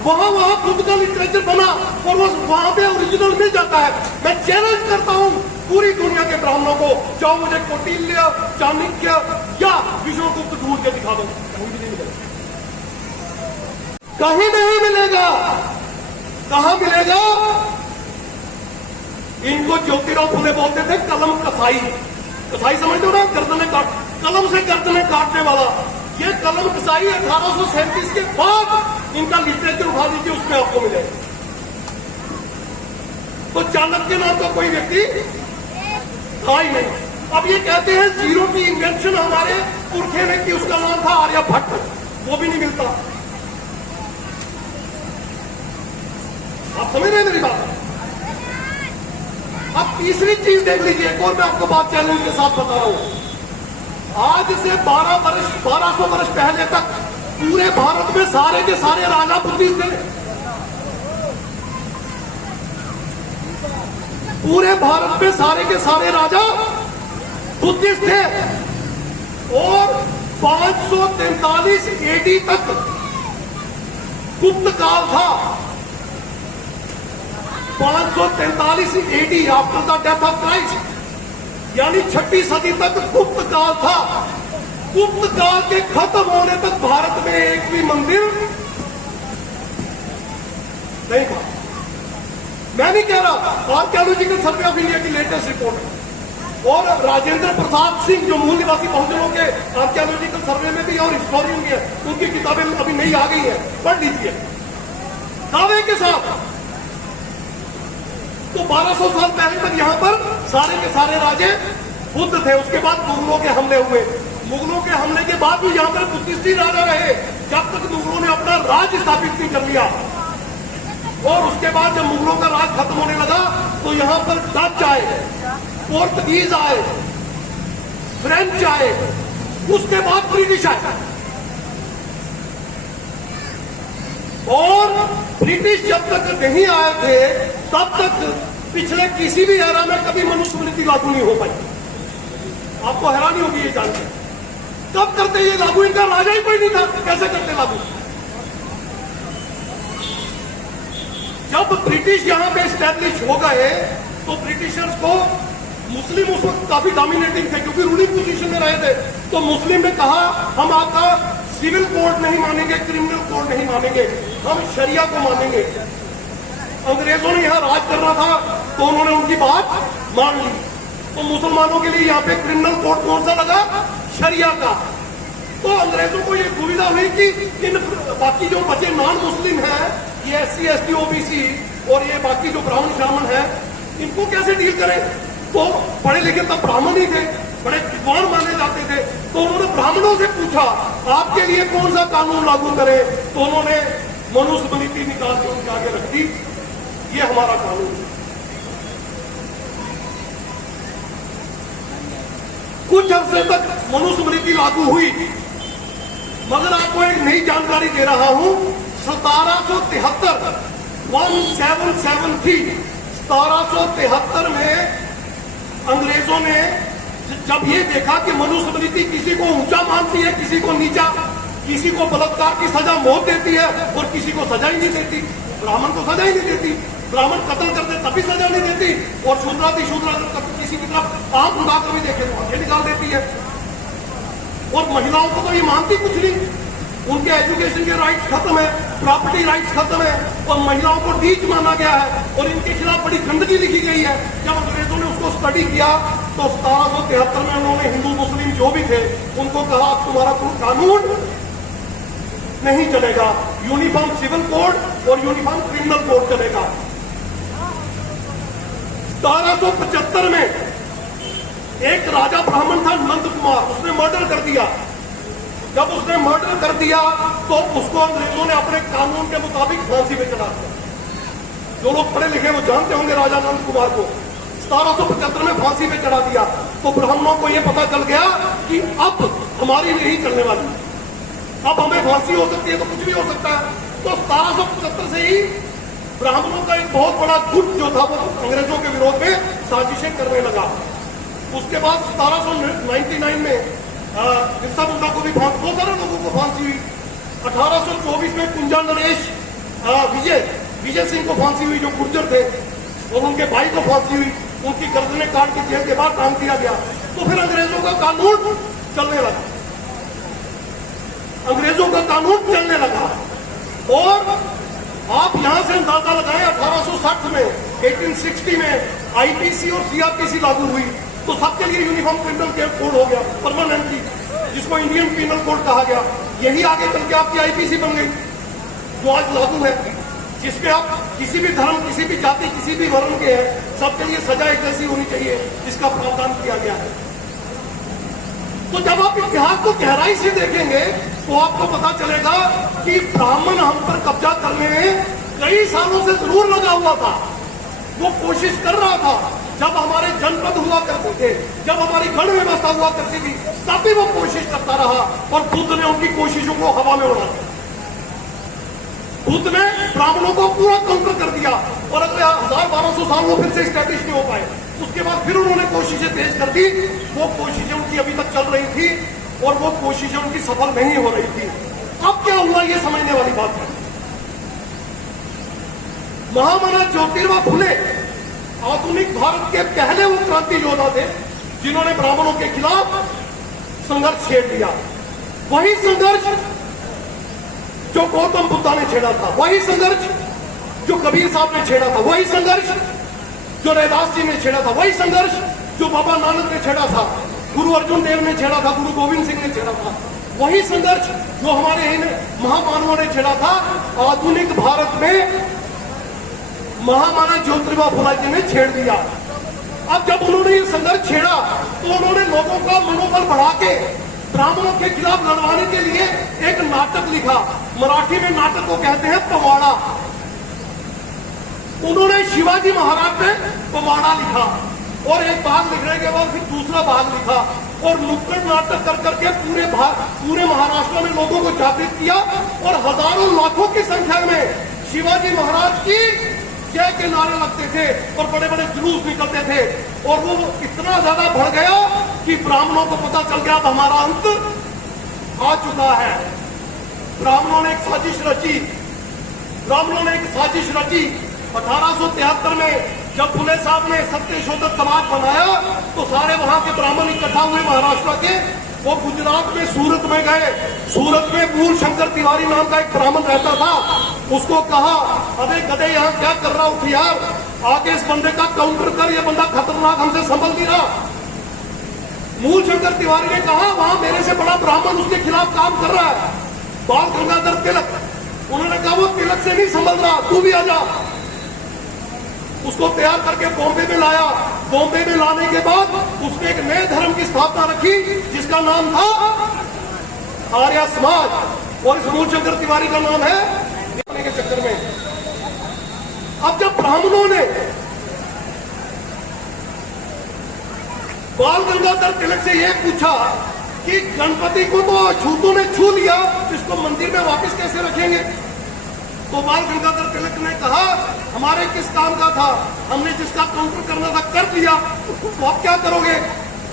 वहां वहां बुद्ध का लिटरेचर बना और वो वहां पे ओरिजिनल मिल जाता है। मैं चैलेंज करता हूं पूरी दुनिया के ब्राह्मणों को, चाहे मुझे कौटिल्य, चाणक्य या विष्णुगुप्त ढूंढ के दिखा दो, कहीं भी नहीं मिलेगा, कहीं नहीं मिलेगा। कहां मिलेगा? इनको ज्योतिराव फुले बोलते थे कलम कसाई। कसाई समझते हो ना, गर्दनें काट कलम से गर्दनें काटने वाला, ये कलम कसाई 1837 के बाद इनका लिटरेचर उठा लीजिए, उसमें आपको मिलेगा। तो चाणक्य नाम का कोई व्यक्ति था ही नहीं। अब ये कहते हैं जीरो की इन्वेंशन हमारे पुरखे ने की, उसका नाम था आर्यभट्ट, वो भी नहीं मिलता। आप समझ रहे हैं मेरी बात? अब तीसरी चीज देख लीजिए, एक और मैं आपको बात चैलेंज के साथ बता रहा हूं। आज से 1200 वर्ष पहले तक पूरे भारत में सारे के सारे राजा बुद्धिस्ट थे। पूरे भारत में सारे के सारे राजा बुद्धिस्ट थे और 543 एडी तक गुप्त काल था। 543 AD after the death of Christ, यानी 6वीं सदी तक गुप्त काल था। गुप्त काल के खत्म होने तक भारत में एक भी मंदिर नहीं था। मैं नहीं कह रहा, आर्कियोलॉजिकल सर्वे ऑफ इंडिया की लेटेस्ट रिपोर्ट है और राजेंद्र प्रसाद सिंह जो मूल निवासी बहुजनों के आर्कियोलॉजिकल सर्वे में भी और हिस्टोरियन भी है, उनकी किताबें अभी नई आ गई है, पढ़ लीजिए दावे के साथ। तो 1200 साल पहले तक यहां पर सारे के सारे राजे बुद्ध थे। उसके बाद मुगलों के हमले हुए। मुगलों के हमले के बाद भी यहां पर बुद्धिस्ट ही राजा रहे, जब तक मुगलों ने अपना राज स्थापित नहीं कर लिया। और उसके बाद जब मुगलों का राज खत्म होने लगा तो यहां पर डच आए, पोर्तुगीज आए, फ्रेंच आए, उसके बाद ब्रिटिश आए। और ब्रिटिश जब तक नहीं आए थे तब तक पिछले किसी भी एरा में कभी मनुस्मृति लागू नहीं हो पाई। आपको हैरानी होगी ये जानकर। कब करते ये लागू? इनका राजा ही कोई नहीं था, कैसे करते लागू? जब ब्रिटिश यहां पे स्टैब्लिश हो गए तो ब्रिटिशर्स को मुस्लिम उस वक्त काफी डोमिनेटिंग थे क्योंकि रूलिंग पोजीशन में रहे थे। तो मुस्लिम ने कहा हम आपका सिविल कोड नहीं मानेंगे, क्रिमिनल कोड नहीं मानेंगे, हम शरिया को मानेंगे। अंग्रेजों ने यहां राज करना था तो उन्होंने उनकी बात मान ली। तो मुसलमानों के लिए यहां पे क्रिमिनल कोड कौन सा लगा? शरिया का। तो अंग्रेजों को यह दुविधा हुई कि इन बाकी जो बचे नॉन मुस्लिम हैं, ये SC ST OBC और ये बाकी जो ब्राह्मण श्राह्मण है, इनको कैसे डील करें? तो पढ़े लिखे तब ब्राह्मण ही थे, बड़े विद्वान माने जाते थे। तो उन्होंने ब्राह्मणों से पूछा आपके लिए कौन सा कानून लागू करें? तो उन्होंने मनुस्मृति निकाल के उनके आगे रख दी, ये हमारा कानून है। कुछ अरसे तक मनुस्मृति लागू हुई, मगर आपको एक नई जानकारी दे रहा हूं। 1773 1773 में अंग्रेजों ने जब ये देखा कि मनुस्मृति किसी को ऊंचा मानती है, किसी को नीचा, किसी को बलात्कार की सजा मौत देती है और किसी को सजा ही नहीं देती, ब्राह्मण को सजा ही नहीं देती, ब्राह्मण कत्ल करते तभी सजा नहीं देती और शूद्राति शूद्रा किसी की तरफ आंख उठा कर भी देखे तो आंखें निकाल देती है। और महिलाओं को तो ये मानती कुछ नहीं, उनके एजुकेशन के राइट्स खत्म है, प्रॉपर्टी राइट्स खत्म है और महिलाओं को नीच माना गया है और इनके खिलाफ बड़ी गंदगी लिखी गई है। जब अंग्रेजों ने उसको स्टडी किया तो 1773 में उन्होंने हिंदू मुस्लिम जो भी थे उनको कहा तुम्हारा कोई कानून नहीं चलेगा, यूनिफॉर्म सिविल कोड और यूनिफॉर्म क्रिमिनल कोड चलेगा। 1775 में एक राजा ब्राह्मण था नंद कुमार, उसने मर्डर कर दिया। जब उसने मर्डर कर दिया तो उसको अंग्रेजों ने अपने कानून के मुताबिक फांसी पे चढ़ा दिया। जो लोग पढ़े लिखे वो जानते होंगे राजा नंद कुमार को। 1775 में फांसी पे चढ़ा दिया तो ब्राह्मणों को यह पता चल गया कि अब हमारी नहीं चलने वाली, अब हमें फांसी हो सकती है तो कुछ भी हो सकता है। तो 1775 से ही ब्राह्मणों का एक बहुत बड़ा गुट जो था वो अंग्रेजों के विरोध में साजिशें करने लगा। उसके बाद 1799 में बिरसा मुंडा को भी बहुत सारे लोगों को फांसी हुई। 1824 में कुंजा नरेश विजय सिंह को फांसी हुई जो गुर्जर थे और उनके भाई को फांसी हुई, उनकी गर्दनें काट के जेल के बाद काम किया गया। तो फिर अंग्रेजों का कानून चलने लगा, अंग्रेजों का कानून चलने लगा। और आप यहां से अंदाजा लगाएं 1860 में 1860 में IPC और CRPC लागू हुई तो सबके लिए यूनिफॉर्म क्रिमिनल कोड हो गया परमानेंटली। जिसको इंडियन पीनल कोड कहा गया, यही आगे चल के आपकी आईपीसी बन गई जो आज लागू है, जिसपे आप किसी भी धर्म, किसी भी जाति, किसी भी वर्ण के हैं, सबके लिए सजा एक जैसी होनी चाहिए, इसका प्रावधान किया गया है। तो जब आप इतिहास को गहराई से देखेंगे तो आपको पता चलेगा कि ब्राह्मण हम पर कब्जा करने में कई सालों से जरूर लगा हुआ था, वो कोशिश कर रहा था। जब हमारे जनपद हुआ करते थे, जब हमारी गण व्यवस्था हुआ करती थी, तब भी वो कोशिश करता रहा और बुद्ध ने उनकी कोशिशों को हवा में उड़ा दिया। बुद्ध ने ब्राह्मणों को पूरा काउंटर कर दिया और अगले 1000-1200 साल वो फिर से स्टैब्लिश नहीं हो पाए। उसके बाद फिर उन्होंने कोशिशें तेज कर दी। वो कोशिशें उनकी अभी तक चल रही थी और वो कोशिशें उनकी सफल नहीं हो रही थी। अब क्या हुआ, ये समझने वाली बात है। महामना ज्योतिर्मय फुले आधुनिक भारत के पहले वो क्रांति योद्धा थे जिन्होंने ब्राह्मणों के खिलाफ संघर्ष छेड़ दिया। वही संघर्ष जो गौतम बुद्धा ने छेड़ा था, वही संघर्ष जो कबीर साहब ने छेड़ा था, वही संघर्ष जो रैदास जी ने छेड़ा था, वही संघर्ष जो बाबा नानक ने छेड़ा था, गुरु अर्जुन देव ने छेड़ा था, गुरु गोविंद सिंह ने छेड़ा था, वही संघर्ष जो हमारे इन महामानवों ने छेड़ा था। आधुनिक भारत में महामाना ज्योतिबा फुले जी ने छेड़ दिया। अब जब उन्होंने ये संघर्ष छेड़ा तो उन्होंने लोगों का मनोबल बढ़ा के ब्राह्मणों के खिलाफ लड़वाने के लिए एक नाटक लिखा। मराठी में नाटक को कहते हैं पवाड़ा। उन्होंने शिवाजी महाराज पे पवाड़ा लिखा और एक भाग लिखने के बाद फिर दूसरा भाग लिखा और नुक्कड़ नाटक कर करके पूरे महाराष्ट्र में लोगों को जागृत किया और हजारों लाखों की संख्या में शिवाजी महाराज की जय के नारे लगते थे और बड़े बड़े जुलूस निकलते थे और वो इतना ज्यादा बढ़ गया कि ब्राह्मणों को पता चल गया अब हमारा अंत आ चुका है। ब्राह्मणों ने एक साजिश रची। 1873 में जब फुले साहब ने सत्यशोधक समाज बनाया तो सारे वहां के ब्राह्मण इकट्ठा हुए महाराष्ट्र के। वो गुजरात में सूरत में गए। सूरत में मूल शंकर तिवारी नाम का एक ब्राह्मण रहता था। उसको कहा, अबे गधे यहाँ क्या कर रहा उठ यार, आगे इस बंदे का काउंटर कर, ये बंदा खतरनाक, हमसे संभल नहीं रहा। मूल शंकर तिवारी ने कहा, वहां मेरे से बड़ा ब्राह्मण उसके खिलाफ काम कर रहा है, बाल गंगाधर तिलक। उन्होंने कहा वो तिलक से नहीं संभल रहा, तू भी आ जा। उसको तैयार करके बॉम्बे में लाया। बॉम्बे में लाने के बाद उसने एक नए धर्म की स्थापना रखी जिसका नाम था आर्य समाज और इस मूलशंकर तिवारी का नाम है के चक्कर में। अब जब ब्राह्मणों ने बाल गंगाधर तिलक से यह पूछा कि गणपति को तो छूतों ने छू लिया, इसको मंदिर में वापस कैसे रखेंगे, तो बाल गंगाधर तिलक ने कहा, हमारे किस काम का था, हमने जिसका काउंटर करना था कर दिया, तो अब क्या करोगे,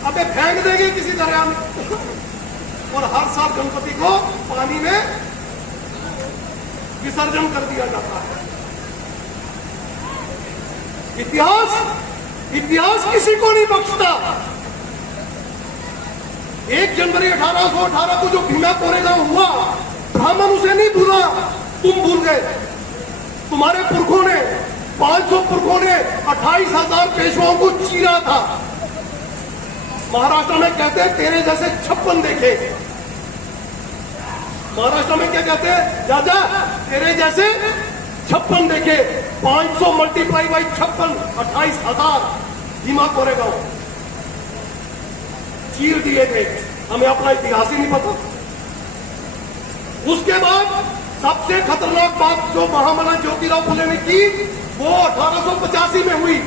अबे फेंक देंगे किसी दरिया में। और हर साल गणपति को पानी में विसर्जन कर दिया जाता है। इतिहास किसी को नहीं बख्शता। 1 जनवरी 1818 को जो भीमा कोरेगांव हुआ, ब्राह्मण उसे नहीं भूला, तुम भूल गए। तुम्हारे पुरखों ने 500 पुरखों ने 28,000 पेशवाओं को चीरा था। महाराष्ट्र में कहते हैं तेरे जैसे 56 देखे। महाराष्ट्र में क्या कहते हैं, राजा तेरे जैसे 56 देखे। 500 मल्टीप्लाई बाई 56, 28,000 भीमा कोरेगांव चीर दिए गए। हमें अपना इतिहास ही नहीं पता। उसके बाद सबसे खतरनाक बात जो महामना ज्योतिराव फुले ने की वो 1885 में हुई।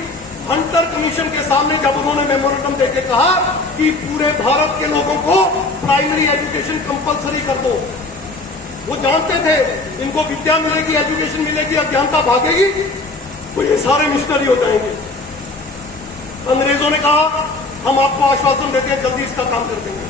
हंटर कमीशन के सामने जब उन्होंने मेमोरेंडम देके कहा कि पूरे भारत के लोगों को प्राइमरी एजुकेशन कंपलसरी कर दो। वो जानते थे इनको विद्या मिलेगी, एजुकेशन मिलेगी, अज्ञानता भागेगी तो ये सारे मिशनरी हो जाएंगे। अंग्रेजों ने कहा हम आपको आश्वासन देते हैं जल्दी इसका काम कर देंगे।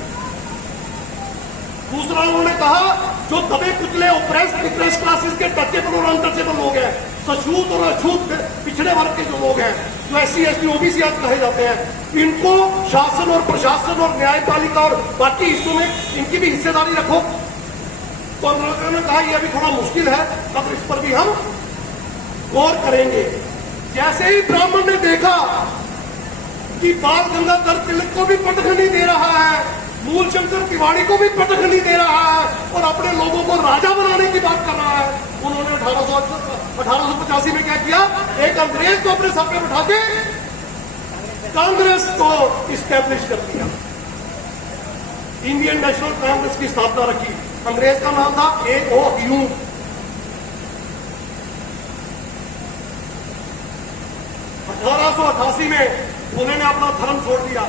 दूसरा उन्होंने कहा जो दबे कुचले ओप्रेस्ड डिप्रेस्ड क्लासेस के टचेबल और अनटचेबल लोग हैं, सछूत और अछूत पिछड़े वर्ग के जो लोग हैं, जो SC ST OBC आज कहे जाते हैं, इनको शासन और प्रशासन और न्यायपालिका और बाकी हिस्सों में इनकी भी हिस्सेदारी रखो। तो अंग्रेजों ने कहा यह भी थोड़ा मुश्किल है, अब इस पर भी हम गौर करेंगे। जैसे ही ब्राह्मण ने देखा कि बाल गंगाधर तिलक को भी पटखनी दे रहा है, मूल शंकर तिवारी को भी पटक नहीं दे रहा है और अपने लोगों को राजा बनाने की बात कर रहा है। उन्होंने 1885 में क्या किया, एक अंग्रेज को अपने सर पे बिठा के कांग्रेस को इस्टेब्लिश कर दिया, इंडियन नेशनल कांग्रेस की स्थापना रखी। अंग्रेज का नाम था A.O. ह्यूम। 1888 में उन्होंने अपना धर्म छोड़ दिया,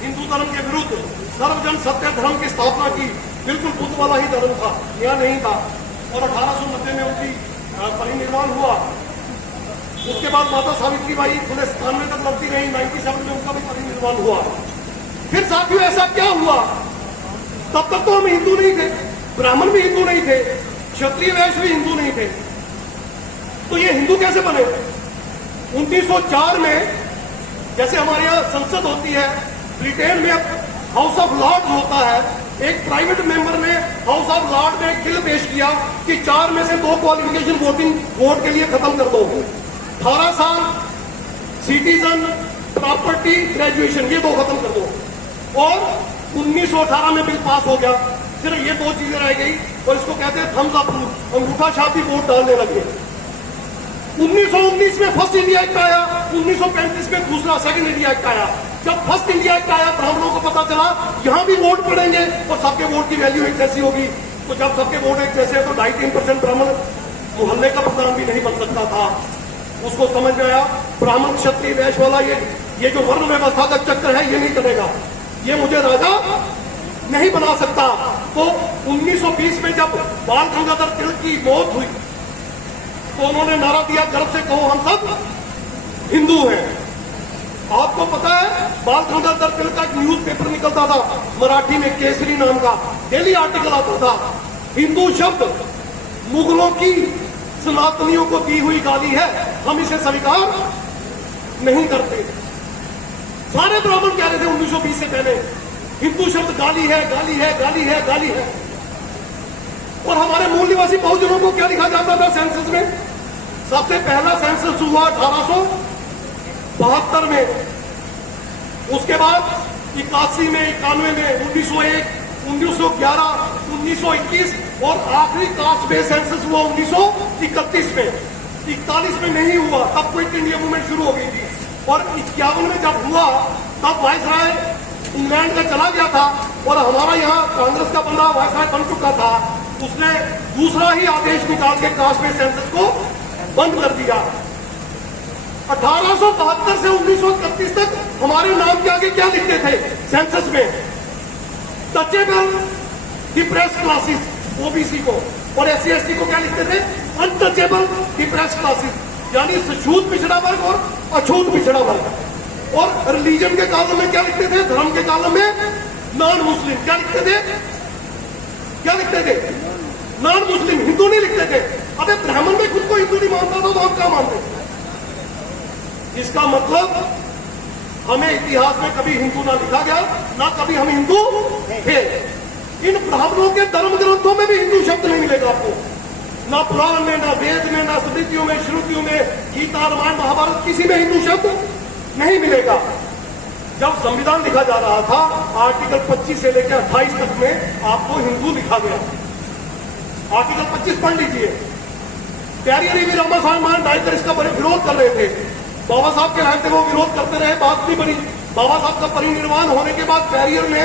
हिंदू धर्म के विरुद्ध सर्वजन सत्य धर्म की स्थापना की। बिल्कुल बुद्ध वाला ही धर्म था, यह नहीं था। और 1890 में उनकी परिनिर्वाण हुआ। उसके बाद माता सावित्रीबाई 1997 तक लड़ती रही, 97 में उनका भी परिनिर्वाण हुआ। फिर साथियों ऐसा क्या हुआ, तब तक तो हम हिंदू नहीं थे, ब्राह्मण भी हिंदू नहीं थे, क्षत्रिय वैश्य भी हिंदू नहीं थे, तो ये हिंदू कैसे बने? 1904 में जैसे हमारे यहाँ संसद होती है, ब्रिटेन में हाउस ऑफ लॉर्ड्स होता है, एक प्राइवेट मेंबर ने हाउस ऑफ लॉर्ड में एक बिल पेश किया कि 4 में से 2 क्वालिफिकेशन वोट के लिए खत्म कर दो। 18 साल, सिटीजन, प्रॉपर्टी, ग्रेजुएशन, ये 2 खत्म कर दो। और 1918 में बिल पास हो गया। सिर्फ ये 2 चीजें रह गई और इसको कहते हैं थम्स अप रूल, अंगूठा छापी वोट डालने लगे। 1919 में फर्स्ट इंडिया एक्ट आया, 1935 में दूसरा सेकंड इंडिया एक्ट आया। जब फर्स्ट इंडिया एक्ट आया, ब्राह्मणों को पता चला यहां भी वोट पड़ेंगे और सबके वोट की वैल्यू एक जैसी होगी। तो जब सबके वोट एक जैसे, तो 2.5-3% ब्राह्मण मोहल्ले का प्रधान भी नहीं बन सकता था। उसको समझ में आया ब्राह्मण क्षत्रिय वैश्य वाला ये जो वर्ण व्यवस्था का चक्कर है, ये नहीं चलेगा, ये मुझे राजा नहीं बना सकता। तो 1920 में जब बाल गंगाधर तिलक की मौत हुई, तो उन्होंने नारा दिया, गर्व से कहो हम सब हिंदू हैं। आपको पता है बाल गंगाधर तिलक का एक न्यूज़पेपर निकलता था मराठी में, केसरी नाम का, डेली आर्टिकल आता था। हिंदू शब्द मुगलों की सनातनियों को दी हुई गाली है, हम इसे स्वीकार नहीं करते। सारे ब्राह्मण कह रहे थे 1920 से पहले, हिंदू शब्द गाली है, गाली है, गाली है, गाली है। और हमारे मूल निवासी बहुजनों को क्या लिखा जाता था सेंसस में? सबसे पहला सेंसस हुआ 1872 में, उसके बाद 81 में, 91 में, 1901, 1911, 1921 और आखिरी कास्ट बेस्ड सेंसस हुआ 1931 में। 41 में नहीं हुआ, तब क्विट इंडिया मूवमेंट शुरू हो गई थी। और 51 में जब हुआ, तब वायसराय इंग्लैंड में चला गया था और हमारा यहाँ कांग्रेस का बंदा वायसराय बन चुका था। उसने दूसरा ही आदेश निकाल के कास्ट बेस्ड सेंसस को बंद कर दिया। 1872 से 1931 तक हमारे नाम के आगे क्या लिखते थे सेंसस में? टचेबल डिप्रेस क्लासेस, ओबीसी को, और SC/ST को क्या लिखते थे? अनटचेबल डिप्रेस क्लासेस, यानी छूत पिछड़ा वर्ग और अछूत पिछड़ा वर्ग। और रिलीजन के कॉलम में क्या लिखते थे? धर्म के कॉलम में नॉन मुस्लिम। क्या लिखते थे? क्या लिखते थे? नॉन मुस्लिम, हिंदू नहीं लिखते थे। अबे ब्राह्मण में खुद को हिंदू नहीं मानता था, तो हम क्या मानते? इसका मतलब हमें इतिहास में कभी हिंदू ना लिखा गया, ना कभी हम हिंदू थे। इन ब्राह्मणों के धर्म ग्रंथों में भी हिंदू शब्द नहीं मिलेगा आपको, ना पुराण में, ना वेद में, ना स्मृतियों में, श्रुतियों में, गीता, रामायण, महाभारत, किसी में हिंदू शब्द नहीं मिलेगा। जब संविधान लिखा जा रहा था, आर्टिकल 25 से लेकर 28 तक में आपको हिंदू लिखा गया। आर्टिकल 25 पढ़ लीजिए। कैरियर भी रामा साहब डायकर इसका बड़े विरोध कर रहे थे। बाबा साहब के रहते वो विरोध करते रहे, बात नहीं बनी। बाबा साहब का परिनिर्वाण होने के बाद कैरियर ने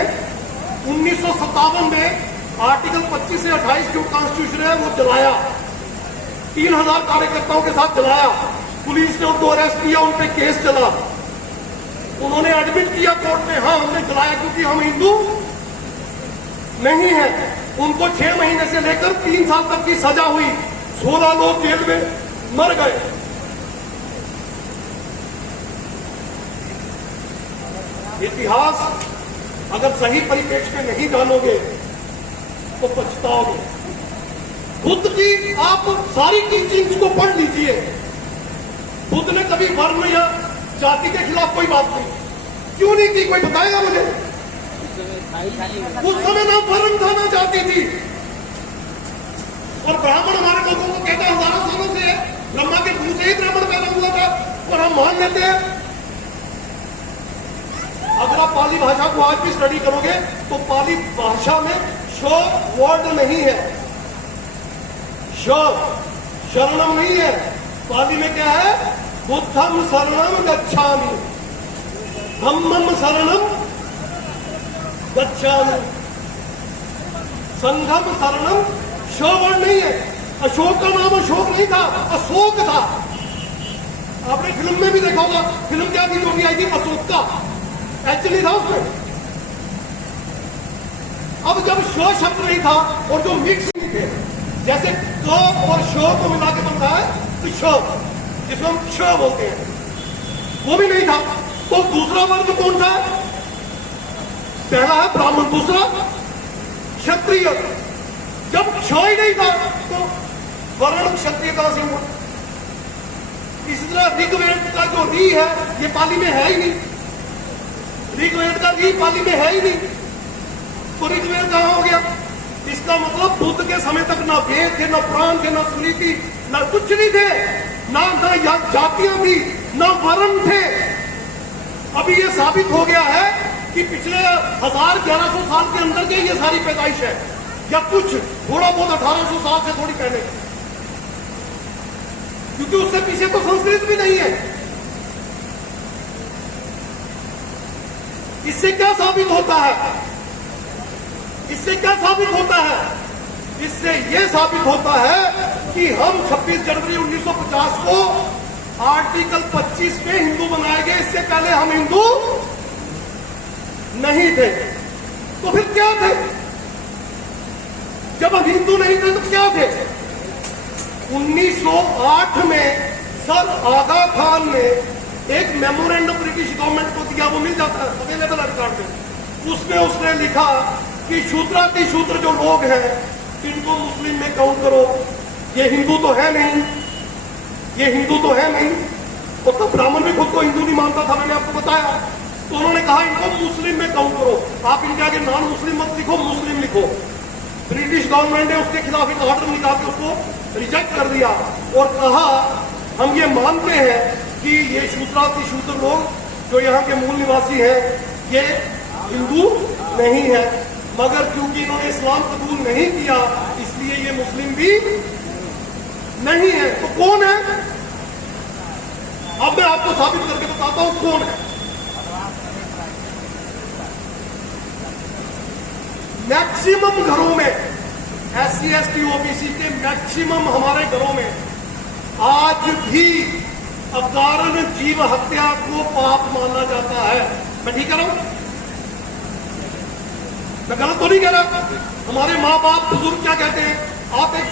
1957 में आर्टिकल 25 से 28 जो कॉन्स्टिट्यूशन है वो जलाया। 3000 कार्यकर्ताओं के साथ जलाया। पुलिस ने उनको अरेस्ट किया, उन पे केस चला। उन्होंने एडमिट किया कोर्ट में, हाँ हमने जलाया क्योंकि हम हिंदू नहीं है। उनको 6 महीने से लेकर 3 साल तक की सजा हुई। 16 लोग जेल में मर गए। इतिहास अगर सही परिप्रेक्ष्य में नहीं जानोगे तो पछताओगे। बुद्ध की आप सारी टीचिंग्स को पढ़ लीजिए। बुद्ध ने कभी वर्ण या जाति के खिलाफ कोई बात नहीं, क्यों नहीं की? कोई बताएगा मुझे? उस समय ना वर्ण था ना जाति थी। और ब्राह्मण हमारे लोगों को कहता है हजारों सालों से है, ब्रह्मा के मुंह से ही ब्राह्मण पैदा हुआ था और हम मान लेते हैं। अगर आप पाली भाषा को आज भी स्टडी करोगे तो पाली भाषा में श वर्ड नहीं है, शरणम नहीं है। पाली में क्या है? बुद्धम शरणम गच्छामि, धम्मम शरणम गच्छामि, संघम शरणम। श वर्ड नहीं है। अशोक का नाम अशोक नहीं था, अशोक था। आपने फिल्म में भी देखा होगा, फिल्म क्या थी जो भी आई थी? अशोक का एक्चुअली था उसमें। अब जब श शब्द नहीं था और जो मिक्स नहीं थे, जैसे क और श को मिला के बनता है तो श, जिसको हम श बोलते हैं, वो भी नहीं था। तो दूसरा वर्ग कौन सा है? पहला है ब्राह्मण, दूसरा क्षत्रिय। जब क्ष ही नहीं था तो वर्ण क्षत्रिय कहां से हुआ? इसी तरह ऋग्वेद का जो री है ये पाली में है ही नहीं। ऋग्वेद का री पाली में है ही नहीं, तो ऋग्वेद कहां हो गया? इसका मतलब बुद्ध के समय तक ना वेद थे, ना पुराण थे, ना स्मृति, ना कुछ नहीं थे, ना जातियां थी, ना वर्ण थे। अभी ये साबित हो गया है कि पिछले 1100 साल के अंदर के ये सारी पैदाइश है, या कुछ थोड़ा बहुत 1800 साल से थोड़ी पहले, क्योंकि उससे पीछे तो संस्कृत भी नहीं है। इससे क्या साबित होता है? इससे क्या साबित होता है? इससे यह साबित होता है कि हम 26 जनवरी 1950 को आर्टिकल 25 में हिंदू बनाए गए। इससे पहले हम हिंदू नहीं थे। तो फिर क्या थे? जब हम हिंदू नहीं थे तो क्या थे? 1908 में सर आगा खान ने एक मेमोरेंडम ब्रिटिश गवर्नमेंट को दिया, वो मिल जाता है अवेलेबल है रिकॉर्ड में। उसमें उसने लिखा कि शूद्राति शूद्र जो लोग हैं इनको मुस्लिम में काउंट करो। ये हिंदू तो है नहीं, ये हिंदू तो है नहीं। तो तब ब्राह्मण भी खुद को हिंदू नहीं मानता था, मैंने आपको बताया। तो उन्होंने कहा इनको मुस्लिम में काउंट करो, आप इनके आगे नॉन मुस्लिम मत लिखो, मुस्लिम लिखो। ब्रिटिश गवर्नमेंट ने उसके खिलाफ एक ऑर्डर निकाल के उसको रिजेक्ट कर दिया और कहा हम ये मानते हैं कि ये शूद्राति शूद्र लोग जो यहाँ के मूल निवासी हैं ये हिंदू नहीं है, मगर क्योंकि इन्होंने इस्लाम कबूल नहीं किया इसलिए ये मुस्लिम भी नहीं है। तो कौन है? अब मैं आपको साबित करके बताता हूं कौन है। मैक्सिमम घरों में SC ST OBC के मैक्सिमम हमारे घरों में आज भी अकारण जीव हत्या को पाप माना जाता है। मैं ठीक कह रहा हूं? मैं गलत तो नहीं कह रहा? हमारे माँ बाप बुजुर्ग क्या कहते हैं? आप एक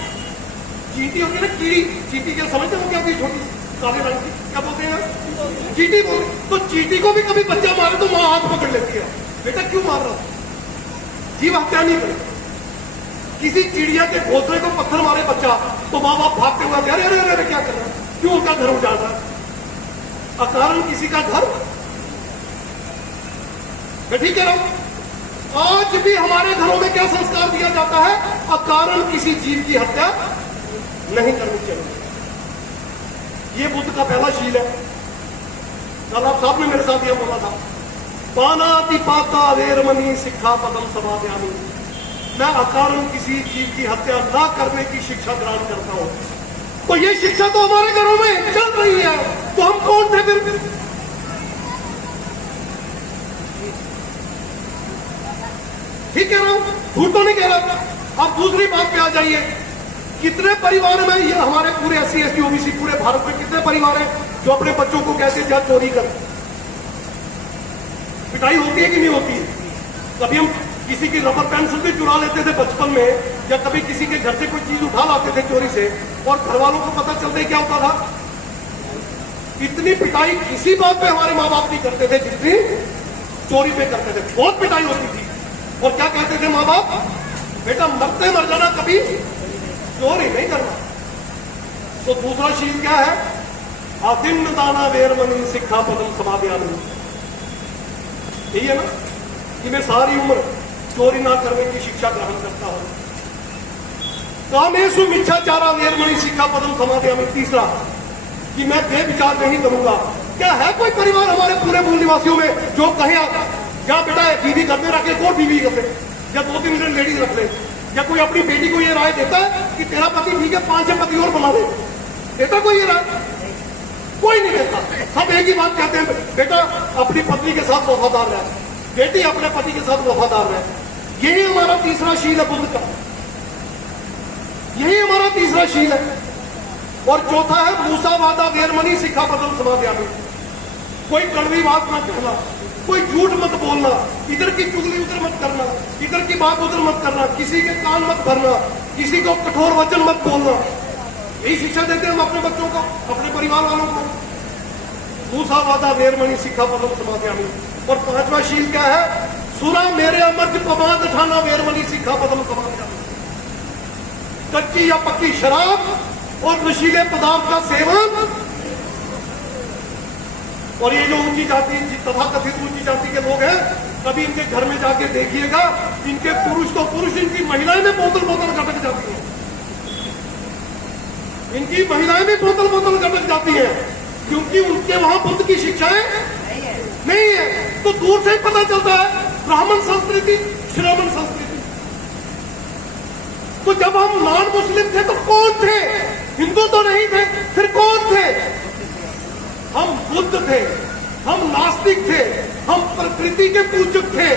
चींटी होती है ना, कीड़ी, चींटी क्या समझते हो? क्या छोटी काले रंग की क्या बोलते हैं? चींटी बोलते। तो चींटी को भी कभी बच्चा मारे तो माँ हाथ पकड़ लेती है, बेटा क्यों मार रहा? जीव हत्या नहीं करे। किसी चिड़िया के घोंसले को पत्थर मारे बच्चा तो माँ बाप भागते हुए अरे अरे अरे क्या कर रहा है? क्यों उनका घर उजाड़ रहा है? अकारण किसी का घर। मैं ठीक कह रहा हूं? आज भी हमारे घरों में क्या संस्कार दिया जाता है? अकारण किसी जीव की हत्या नहीं करनी चाहिए। ये बुद्ध का पहला शील है। कल आप साहब ने मेरे साथ यह बोला था, पानाति पाता वेरमणि सिक्खा पदम समादयामि। मैं अकारण किसी जीव की हत्या ना करने की शिक्षा ग्रहण करता हूं। तो ये शिक्षा तो हमारे घरों में चल रही है, तो हम कौन थे फिर? ठीक कह रहा हूं, झूठ तो नहीं कह रहा। अब दूसरी बात पे आ जाइए, कितने परिवार में ये हमारे पूरे SC ST OBC पूरे भारत में कितने परिवार हैं जो अपने बच्चों को कहते जा चोरी कर? पिटाई होती है कि नहीं होती है? कभी हम किसी की रबर पेंसिल भी चुरा लेते थे बचपन में, या कभी किसी के घर से कोई चीज उठा लाते थे चोरी से और घर वालों को पता चलते क्या होता था? इतनी पिटाई किसी बात पे हमारे माँ बाप नहीं करते थे जितनी चोरी पे करते थे। बहुत पिटाई होती थी। और क्या कहते थे माँ बाप? बेटा मरते मर जाना, कभी चोरी नहीं करना। तो दूसरा शील क्या है? आदिम दाना वेरमणि सिक्खा पदम समादयामि। यही है ना कि मैं सारी उम्र चोरी ना करने की शिक्षा ग्रहण करता हूं। कामेषु मिच्छाचारा वेरमणि सिक्खा पदम समादयामि। तीसरा कि मैं बेविचार नहीं करूंगा। क्या है कोई परिवार हमारे पूरे मूल निवासियों में जो कहे या बेटा बीवी घर में रखे को बीवी कर ले, या 2-3 लेडीज रख ले, या कोई अपनी बेटी को ये राय देता है कि तेरा पति ठीक है 5-6 पति और बना ले, देता कोई ये राय? कोई नहीं देता। सब एक ही बात कहते हैं, बेटा अपनी पत्नी के साथ वफादार रहे, बेटी अपने पति के साथ वफादार रहे। यही हमारा तीसरा शील है बुद्ध का, यही हमारा तीसरा शील है। और चौथा है मूसा वादा वेरमनी सिखा बदल समाध्यामी। कोई कड़वी बात मत कहना, कोई झूठ मत बोलना, इधर की चुगली उधर मत करना, इधर की बात उधर मत करना, किसी के कान मत भरना, किसी को कठोर वचन मत बोलना। यही शिक्षा देते हैं हम अपने बच्चों को, अपने परिवार वालों को। मूसा वादा वेरमनी सिखा बदल समाध्यामी। और 5वां शील क्या है? सुरा मेरे अमर पमाद ठाना वेरमनी सिखा बदल समाध्यामी। कच्ची या पक्की शराब और नशीले पदार्थ का सेवन। और ये जो ऊंची जाति, तथाकथित ऊंची जाति के लोग हैं, कभी इनके घर में जाके देखिएगा, इनके पुरुष तो पुरुष, इनकी महिलाएं में बोतल बोतल गटक जाती हैं, इनकी महिलाएं भी बोतल बोतल गटक जाती हैं, क्योंकि उनके वहां बुद्ध की शिक्षाएं नहीं है। तो दूर से ही पता चलता है ब्राह्मण संस्कृति, श्रमण संस्कृति। तो जब हम नॉन मुस्लिम थे तो कौन थे? हिंदू तो नहीं थे, फिर कौन थे? हम बुद्ध थे, हम नास्तिक थे, हम प्रकृति के पूजक थे,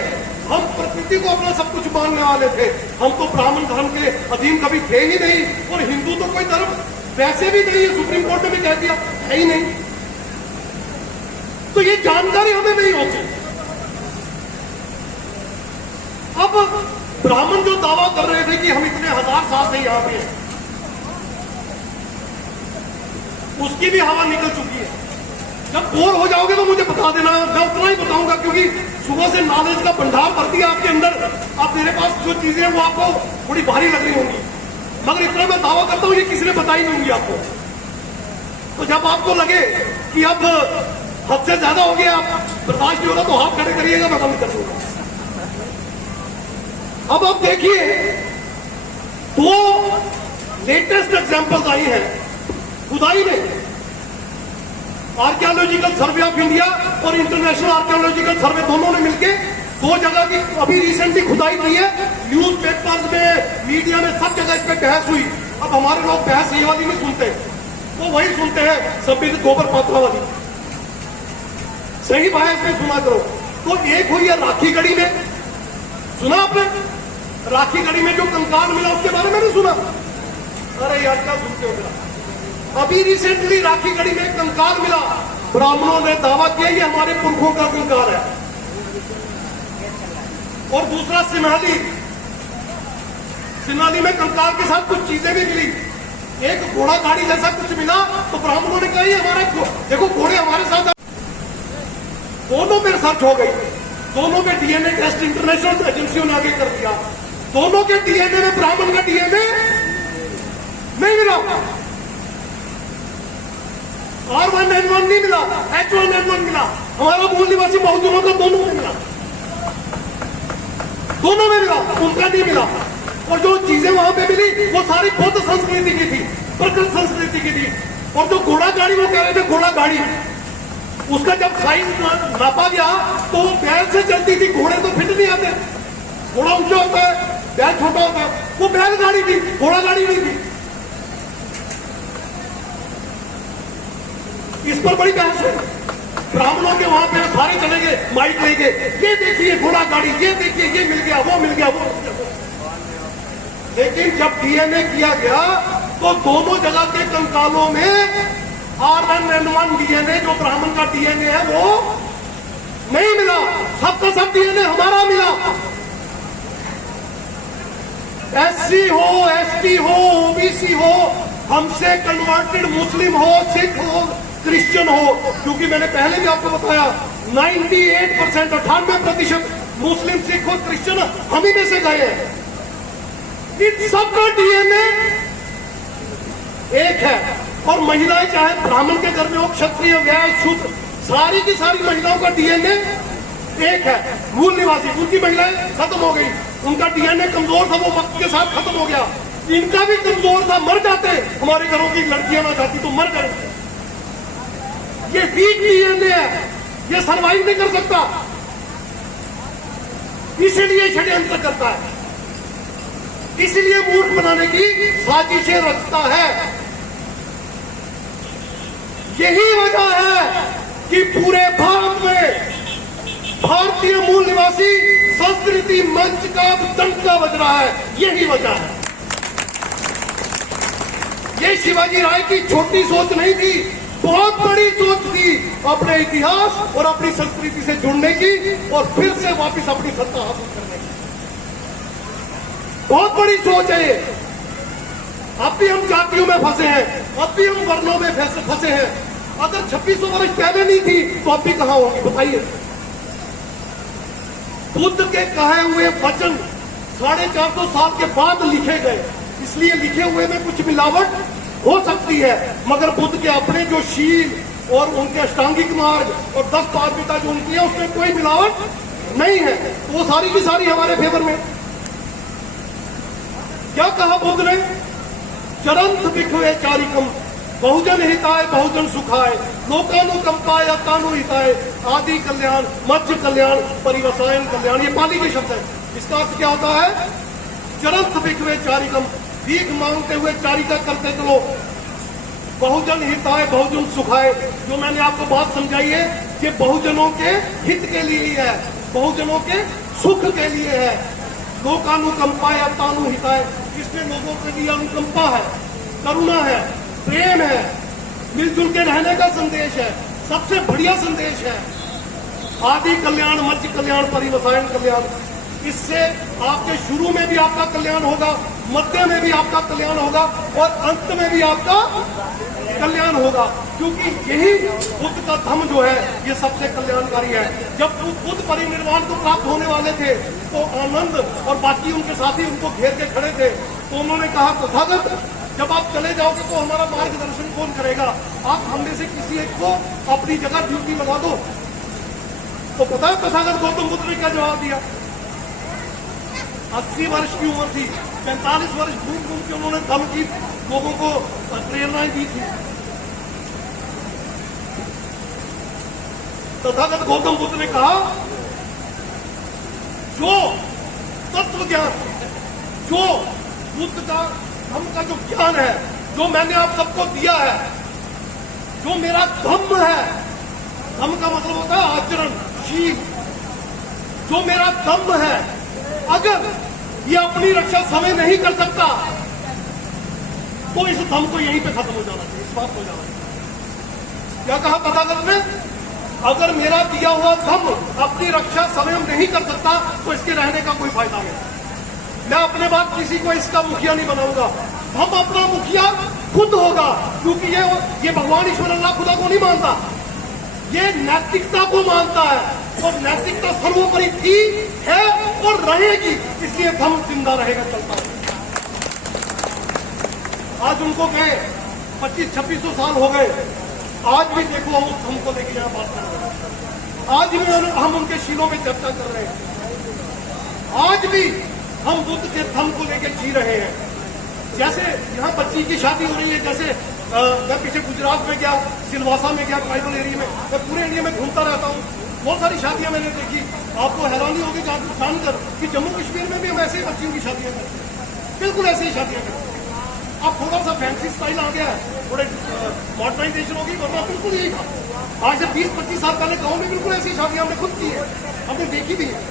हम प्रकृति को अपना सब कुछ मानने वाले थे। हम तो ब्राह्मण धर्म के अधीन कभी थे ही नहीं। और हिंदू तो कोई धर्म वैसे भी नहीं है, सुप्रीम कोर्ट ने भी कह दिया है ही नहीं। तो ये जानकारी हमें नहीं होती। अब ब्राह्मण जो दावा कर रहे थे कि हम इतने 1000 साल से यहां पे हैं, उसकी भी हवा निकल चुकी है। जब बोर हो जाओगे तो मुझे बता देना, मैं उतना ही बताऊंगा, क्योंकि सुबह से नॉलेज का भंडार भर दिया आपके अंदर। अब मेरे पास जो चीजें हैं वो आपको थोड़ी भारी लग रही होंगी, मगर इतना मैं दावा करता हूं ये किसी ने बताई नहीं होंगी आपको। तो जब आपको लगे कि अब हद से ज्यादा हो गया, आप बर्दाश्त नहीं हो रहा, तो हाथ खड़े करिएगा, मैं बंद कर दूंगा। अब आप देखिए, 2 लेटेस्ट एग्जांपल्स आई हैं खुदाई में। आर्कियोलॉजिकल सर्वे ऑफ इंडिया और इंटरनेशनल आर्कियोलॉजिकल सर्वे दोनों ने मिलकर 2 जगह की अभी रिसेंटली खुदाई की है। न्यूज पेपर्स में, मीडिया में, सब जगह इस पर बहस हुई। अब हमारे लोग बहस ये वाली नहीं सुनते, वो वही सुनते हैं संबित गोबर पात्रा वाली। सही बहस में सुना करो। तो एक हुई है राखी गढ़ी में, सुना आपने? राखी गढ़ी में जो कंकाल मिला उसके बारे में नहीं सुना? अरे यार क्या सुनते हो मेरा? अभी रिसेंटली राखी गढ़ी में एक कंकाल मिला, ब्राह्मणों ने दावा किया ये हमारे पुरखों का कंकाल है। और दूसरा सिनाली में कंकाल के साथ कुछ चीजें भी मिली, एक घोड़ा गाड़ी जैसा कुछ मिला। तो ब्राह्मणों ने कहा ये हमारे, देखो घोड़े हमारे साथ। दोनों में सर्च हो गई, दोनों में डीएनए टेस्ट इंटरनेशनल एजेंसियों ने आगे कर दिया। दोनों के डीएनए में ब्राह्मण का डीएनए नहीं मिला, R1N1 नहीं मिला, H1N1 मिला। हमारा मूल निवासी बहुजनों का दोनों में मिला, दोनों में मिला, उनका नहीं मिला। और जो चीजें वहां पे मिली वो सारी बौद्ध संस्कृति की थी, प्रकृत संस्कृति की थी। और जो घोड़ा गाड़ी वो कह रहे थे घोड़ा गाड़ी, उसका जब साइज नापा गया तो वो बैल से चलती थी, घोड़े तो फिट नहीं आते। घोड़ा ऊंचा होता है, बैल छोटा होता है, वो बैल गाड़ी थी, घोड़ा गाड़ी नहीं थी। इस पर बड़ी बहस है। ब्राह्मणों के वहां पे सारे चले गए माइक लेके, ये देखिए घोड़ा गाड़ी, ये देखिए ये मिल गया, वो मिल गया, वो मिल गया। लेकिन जब डीएनए किया गया तो दोनों जगह के कंकालों में R1N1 डीएनए, जो ब्राह्मण का डीएनए है, वो नहीं मिला। सबका सब डीएनए हमारा मिला। SC हो, ST हो, OBC हो, हमसे कन्वर्टेड मुस्लिम हो, सिख हो, क्रिश्चियन हो, क्योंकि मैंने पहले भी आपको बताया 98%, 98% मुस्लिम, सिख और क्रिश्चियन हम ही में से गए हैं। इन सबका डीएनए एक है। और महिलाएं चाहे ब्राह्मण के घर में हो, क्षत्रिय, वैश्य, शूद्र, सारी की सारी महिलाओं का डीएनए एक है। मूल निवासी, उनकी महिलाएं खत्म हो गई, उनका डीएनए कमजोर था, वो वक्त के साथ खत्म हो गया। इनका भी कमजोर था, मर जाते। हमारे घरों की लड़कियां ना चाहती तो मर गए। ये वीक डीएनए है, ये सर्वाइव नहीं कर सकता। इसीलिए षड्यंत्र करता है, इसीलिए मूर्ख बनाने की साजिशें रचता है। यही वजह है कि पूरे भारत में भारतीय मूल निवासी संस्कृति मंच का डंका बज रहा है। यही वजह है। ये शिवाजी राय की छोटी सोच नहीं थी, बहुत बड़ी सोच थी अपने इतिहास और अपनी संस्कृति से जुड़ने की और फिर से वापस अपनी सत्ता हासिल करने की। बहुत बड़ी सोच है ये। अब भी हम जातियों में फंसे हैं, अब भी हम वर्णों में फंसे हैं। अगर 2600 वर्ष पहले नहीं थी तो अब भी कहां होगी बताइए। बुद्ध के कहे हुए वचन 450 साल के बाद लिखे गए, इसलिए लिखे हुए में कुछ मिलावट हो सकती है, मगर बुद्ध के अपने जो शील और उनके अष्टांगिक मार्ग और 10 पारमिता जो उनकी है उसमें कोई मिलावट नहीं है। तो वो सारी की सारी हमारे फेवर में। क्या कहा बुद्ध ने? चरंत बिखवे चारिकम बहुजन हिताय बहुजन सुखाय लोकानुकंपाय कानु हिताय आदि कल्याण मध्य कल्याण परिवसायन कल्याण। ये पाली के शब्द है। इसका अर्थ क्या होता है? चरंत बिखवे चारिकम, भीख मांगते हुए चारिका करते चलो, बहुजन हिताय बहुजन सुखाय। जो मैंने आपको बात समझाई है कि बहुजनों के हित के लिए ही है, बहुजनों के सुख के लिए है। लोकानुकंपाय तानु हिताय, इसमें लोगों के लिए अनुकंपा है, करुणा है, प्रेम है, मिलजुल के रहने का संदेश है, सबसे बढ़िया संदेश है। आदि कल्याण मध्य कल्याण परिवसायन कल्याण। इससे आपके शुरू में भी आपका कल्याण होगा, मध्य में भी आपका कल्याण होगा और अंत में भी आपका कल्याण होगा, क्योंकि यही बुद्ध का धम्म जो है ये सबसे कल्याणकारी है। जब बुद्ध परिनिर्वाण को प्राप्त होने वाले थे तो आनंद और बाकी उनके साथी उनको घेर के खड़े थे। तो उन्होंने कहा, तथागत जब आप चले जाओगे तो हमारा मार्गदर्शन कौन करेगा? आप हमने से किसी एक को अपनी जगह ड्यूटी लगा दो। तो पता है तथागत गौतम बुद्ध ने क्या जवाब दिया? 80 वर्ष की उम्र थी, 45 वर्ष घूम घूम के उन्होंने धम्म की लोगों को प्रेरणाएं दी थी। तथागत गौतम बुद्ध ने कहा, जो तत्व ज्ञान, जो बुद्ध का धम्म का जो ज्ञान है, जो मैंने आप सबको दिया है, जो मेरा धम्म है, धम्म का मतलब होता है आचरण, शील, जो मेरा धम्म है, अगर ये अपनी रक्षा समय नहीं कर सकता तो इस धम्म को यहीं पे खत्म हो जाना चाहिए, समाप्त हो जाना चाहिए। क्या कहा तथागत ने? अगर मेरा दिया हुआ धम्म अपनी रक्षा स्वयं नहीं कर सकता तो इसके रहने का कोई फायदा नहीं। मैं अपने बाद किसी को इसका मुखिया नहीं बनाऊंगा, हम अपना मुखिया खुद होगा, क्योंकि ये भगवान ईश्वर अल्लाह खुदा को नहीं मानता, ये नैतिकता को मानता है और नैतिकता सर्वोपरि थी, है और रहेगी, इसलिए धम्म जिंदा रहेगा, चलता है। आज उनको गए 2500-2600 साल हो गए, आज भी देखो हम उस धम्म को लेके यहाँ बात कर रहे हैं, आज भी हम उनके शीलों में चर्चा कर रहे हैं, आज भी हम बुद्ध के धम्म को लेके जी रहे हैं। जैसे यहाँ बच्ची की शादी हो रही है, जैसे मैं पीछे गुजरात में गया, सिलवासा में गया, ट्राइबल एरिया में, मैं पूरे इंडिया में घूमता रहता हूँ, बहुत सारी शादियां मैंने देखी। आपको हैरानी होगी जानकर कि जम्मू कश्मीर में भी हम ऐसे ही बच्चियों की शादियां करते हैं, बिल्कुल ऐसे ही शादियां करते हैं। अब थोड़ा सा फैंसी स्टाइल आ गया है, थोड़े मॉडर्नाइजेशन होगी, वरना बिल्कुल यही था। आज से 20-25 साल पहले गाँव में बिल्कुल ऐसी शादियां हमने खुद की है, हमने देखी भी है।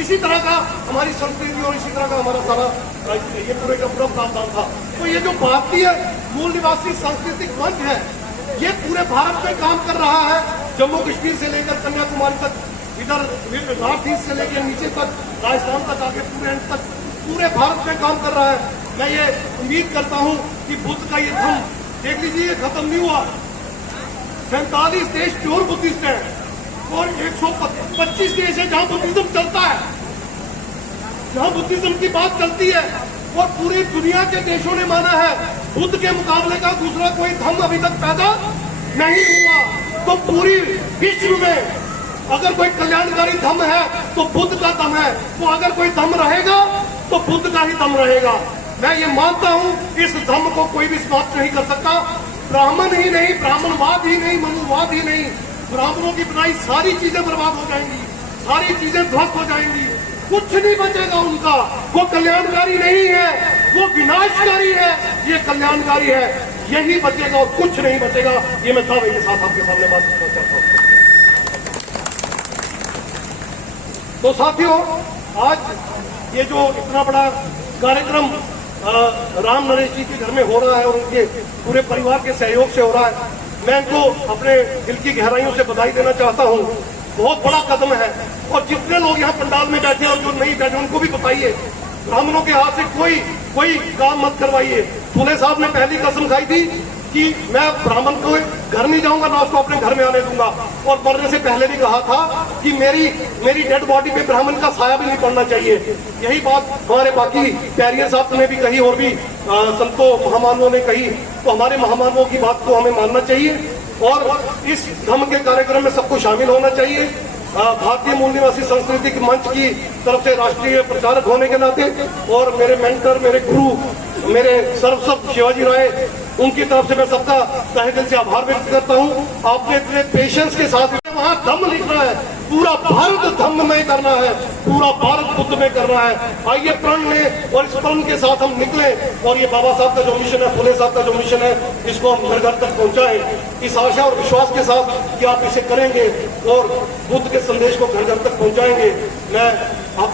इसी तरह का हमारी संस्कृति और इसी तरह का हमारा सारा ये पूरे का पूरा प्रावधान था। तो ये जो भारतीय मूल निवासी सांस्कृतिक मंच है, ये पूरे भारत में काम कर रहा है, जम्मू कश्मीर से लेकर कन्याकुमारी तक, इधर नॉर्थ ईस्ट से लेकर नीचे तक, राजस्थान तक आके पूरे अंत तक पूरे भारत में काम कर रहा है। मैं ये उम्मीद करता हूं कि बुद्ध का ये धम्म, देख लीजिए, खत्म नहीं हुआ। 47 देश प्योर बुद्धिस्ट है और 125 देश है जहां बुद्धिज्म चलता है, जहां बुद्धिज्म की बात चलती है, और पूरी दुनिया के देशों ने माना है बुद्ध के मुकाबले का दूसरा कोई धम्म अभी तक पैदा नहीं हुआ। तो पूरी विश्व में अगर कोई कल्याणकारी धम्म है तो बुद्ध का धम्म है, तो अगर कोई धम्म रहेगा तो बुद्ध का ही धम्म रहेगा। मैं ये मानता हूं, इस धम्म को कोई भी समाप्त नहीं कर सकता। ब्राह्मण ही नहीं, ब्राह्मणवाद ही नहीं, मनुवाद ही नहीं, ब्राह्मणों की बनाई सारी चीजें बर्बाद हो जाएंगी, सारी चीजें ध्वस्त हो जाएंगी। कुछ नहीं बचेगा उनका। वो कल्याणकारी नहीं है, वो विनाशकारी है, ये कल्याणकारी है। यही बचेगा और कुछ नहीं बचेगा। ये मैं दावे के साथ आपके सामने बात करना चाहता हूं। तो साथियों, आज ये जो इतना बड़ा कार्यक्रम राम नरेश जी के घर में हो रहा है और उनके पूरे परिवार के सहयोग से हो रहा है, मैं इनको अपने दिल की गहराइयों से बधाई देना चाहता हूं। बहुत बड़ा कदम है। और जितने लोग यहाँ पंडाल में बैठे और जो नहीं बैठे उनको भी बताइए, ब्राह्मणों के हाथ से कोई काम मत करवाइए। फूले साहब ने पहली कसम खाई थी कि मैं ब्राह्मण को घर नहीं जाऊंगा, ना उसको अपने घर में आने दूंगा। और मरने से पहले भी कहा था कि मेरी डेड बॉडी पे ब्राह्मण का साया भी नहीं पड़ना चाहिए। यही बात हमारे बाकी पैरियर साहब ने भी कही और भी संतों महामानवों ने कही। तो हमारे महामानवों की बात को हमें मानना चाहिए और इस धम्म के कार्यक्रम में सबको शामिल होना चाहिए। भारतीय मूल निवासी सांस्कृतिक मंच की तरफ से राष्ट्रीय प्रचारक होने के नाते और मेरे मेंटर, मेरे गुरु, मेरे सर्वसभ शिवाजी राय, उनकी तरफ से मैं सबका तहे दिल से आभार व्यक्त करता हूं। आपने इतने पेशेंस के साथ वहां धम्म लिखना है, पूरा भारत धम्म में करना है, पूरा भारत बुद्ध में करना है। आइए प्रण लें और इस प्रण के साथ हम निकले और ये बाबा साहब का जो मिशन है, फुले साहब का जो मिशन है, इसको हम घर घर तक पहुंचाएं। इस आशा और विश्वास के साथ कि आप इसे करेंगे और बुद्ध के संदेश को घर घर तक पहुंचाएंगे। मैं आप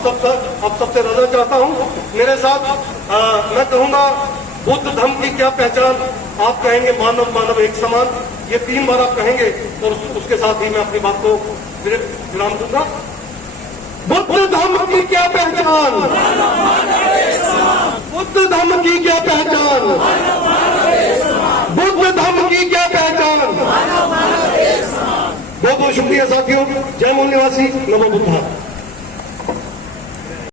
सबसे रजा चाहता हूं। मेरे साथ मैं कहूंगा, बुद्ध धम्म की क्या पहचान? आप कहेंगे मानव मानव एक समान। ये 3 बार आप कहेंगे और उसके साथ ही मैं अपनी बात को विराम दूंगा। बुद्ध धम्म की क्या पहचान? बुद्ध धम्म की क्या पहचान? बुद्ध धम्म की क्या पहचान? बहुत बहुत शुक्रिया साथियों। जय मूल निवासी, नमो बुद्धा।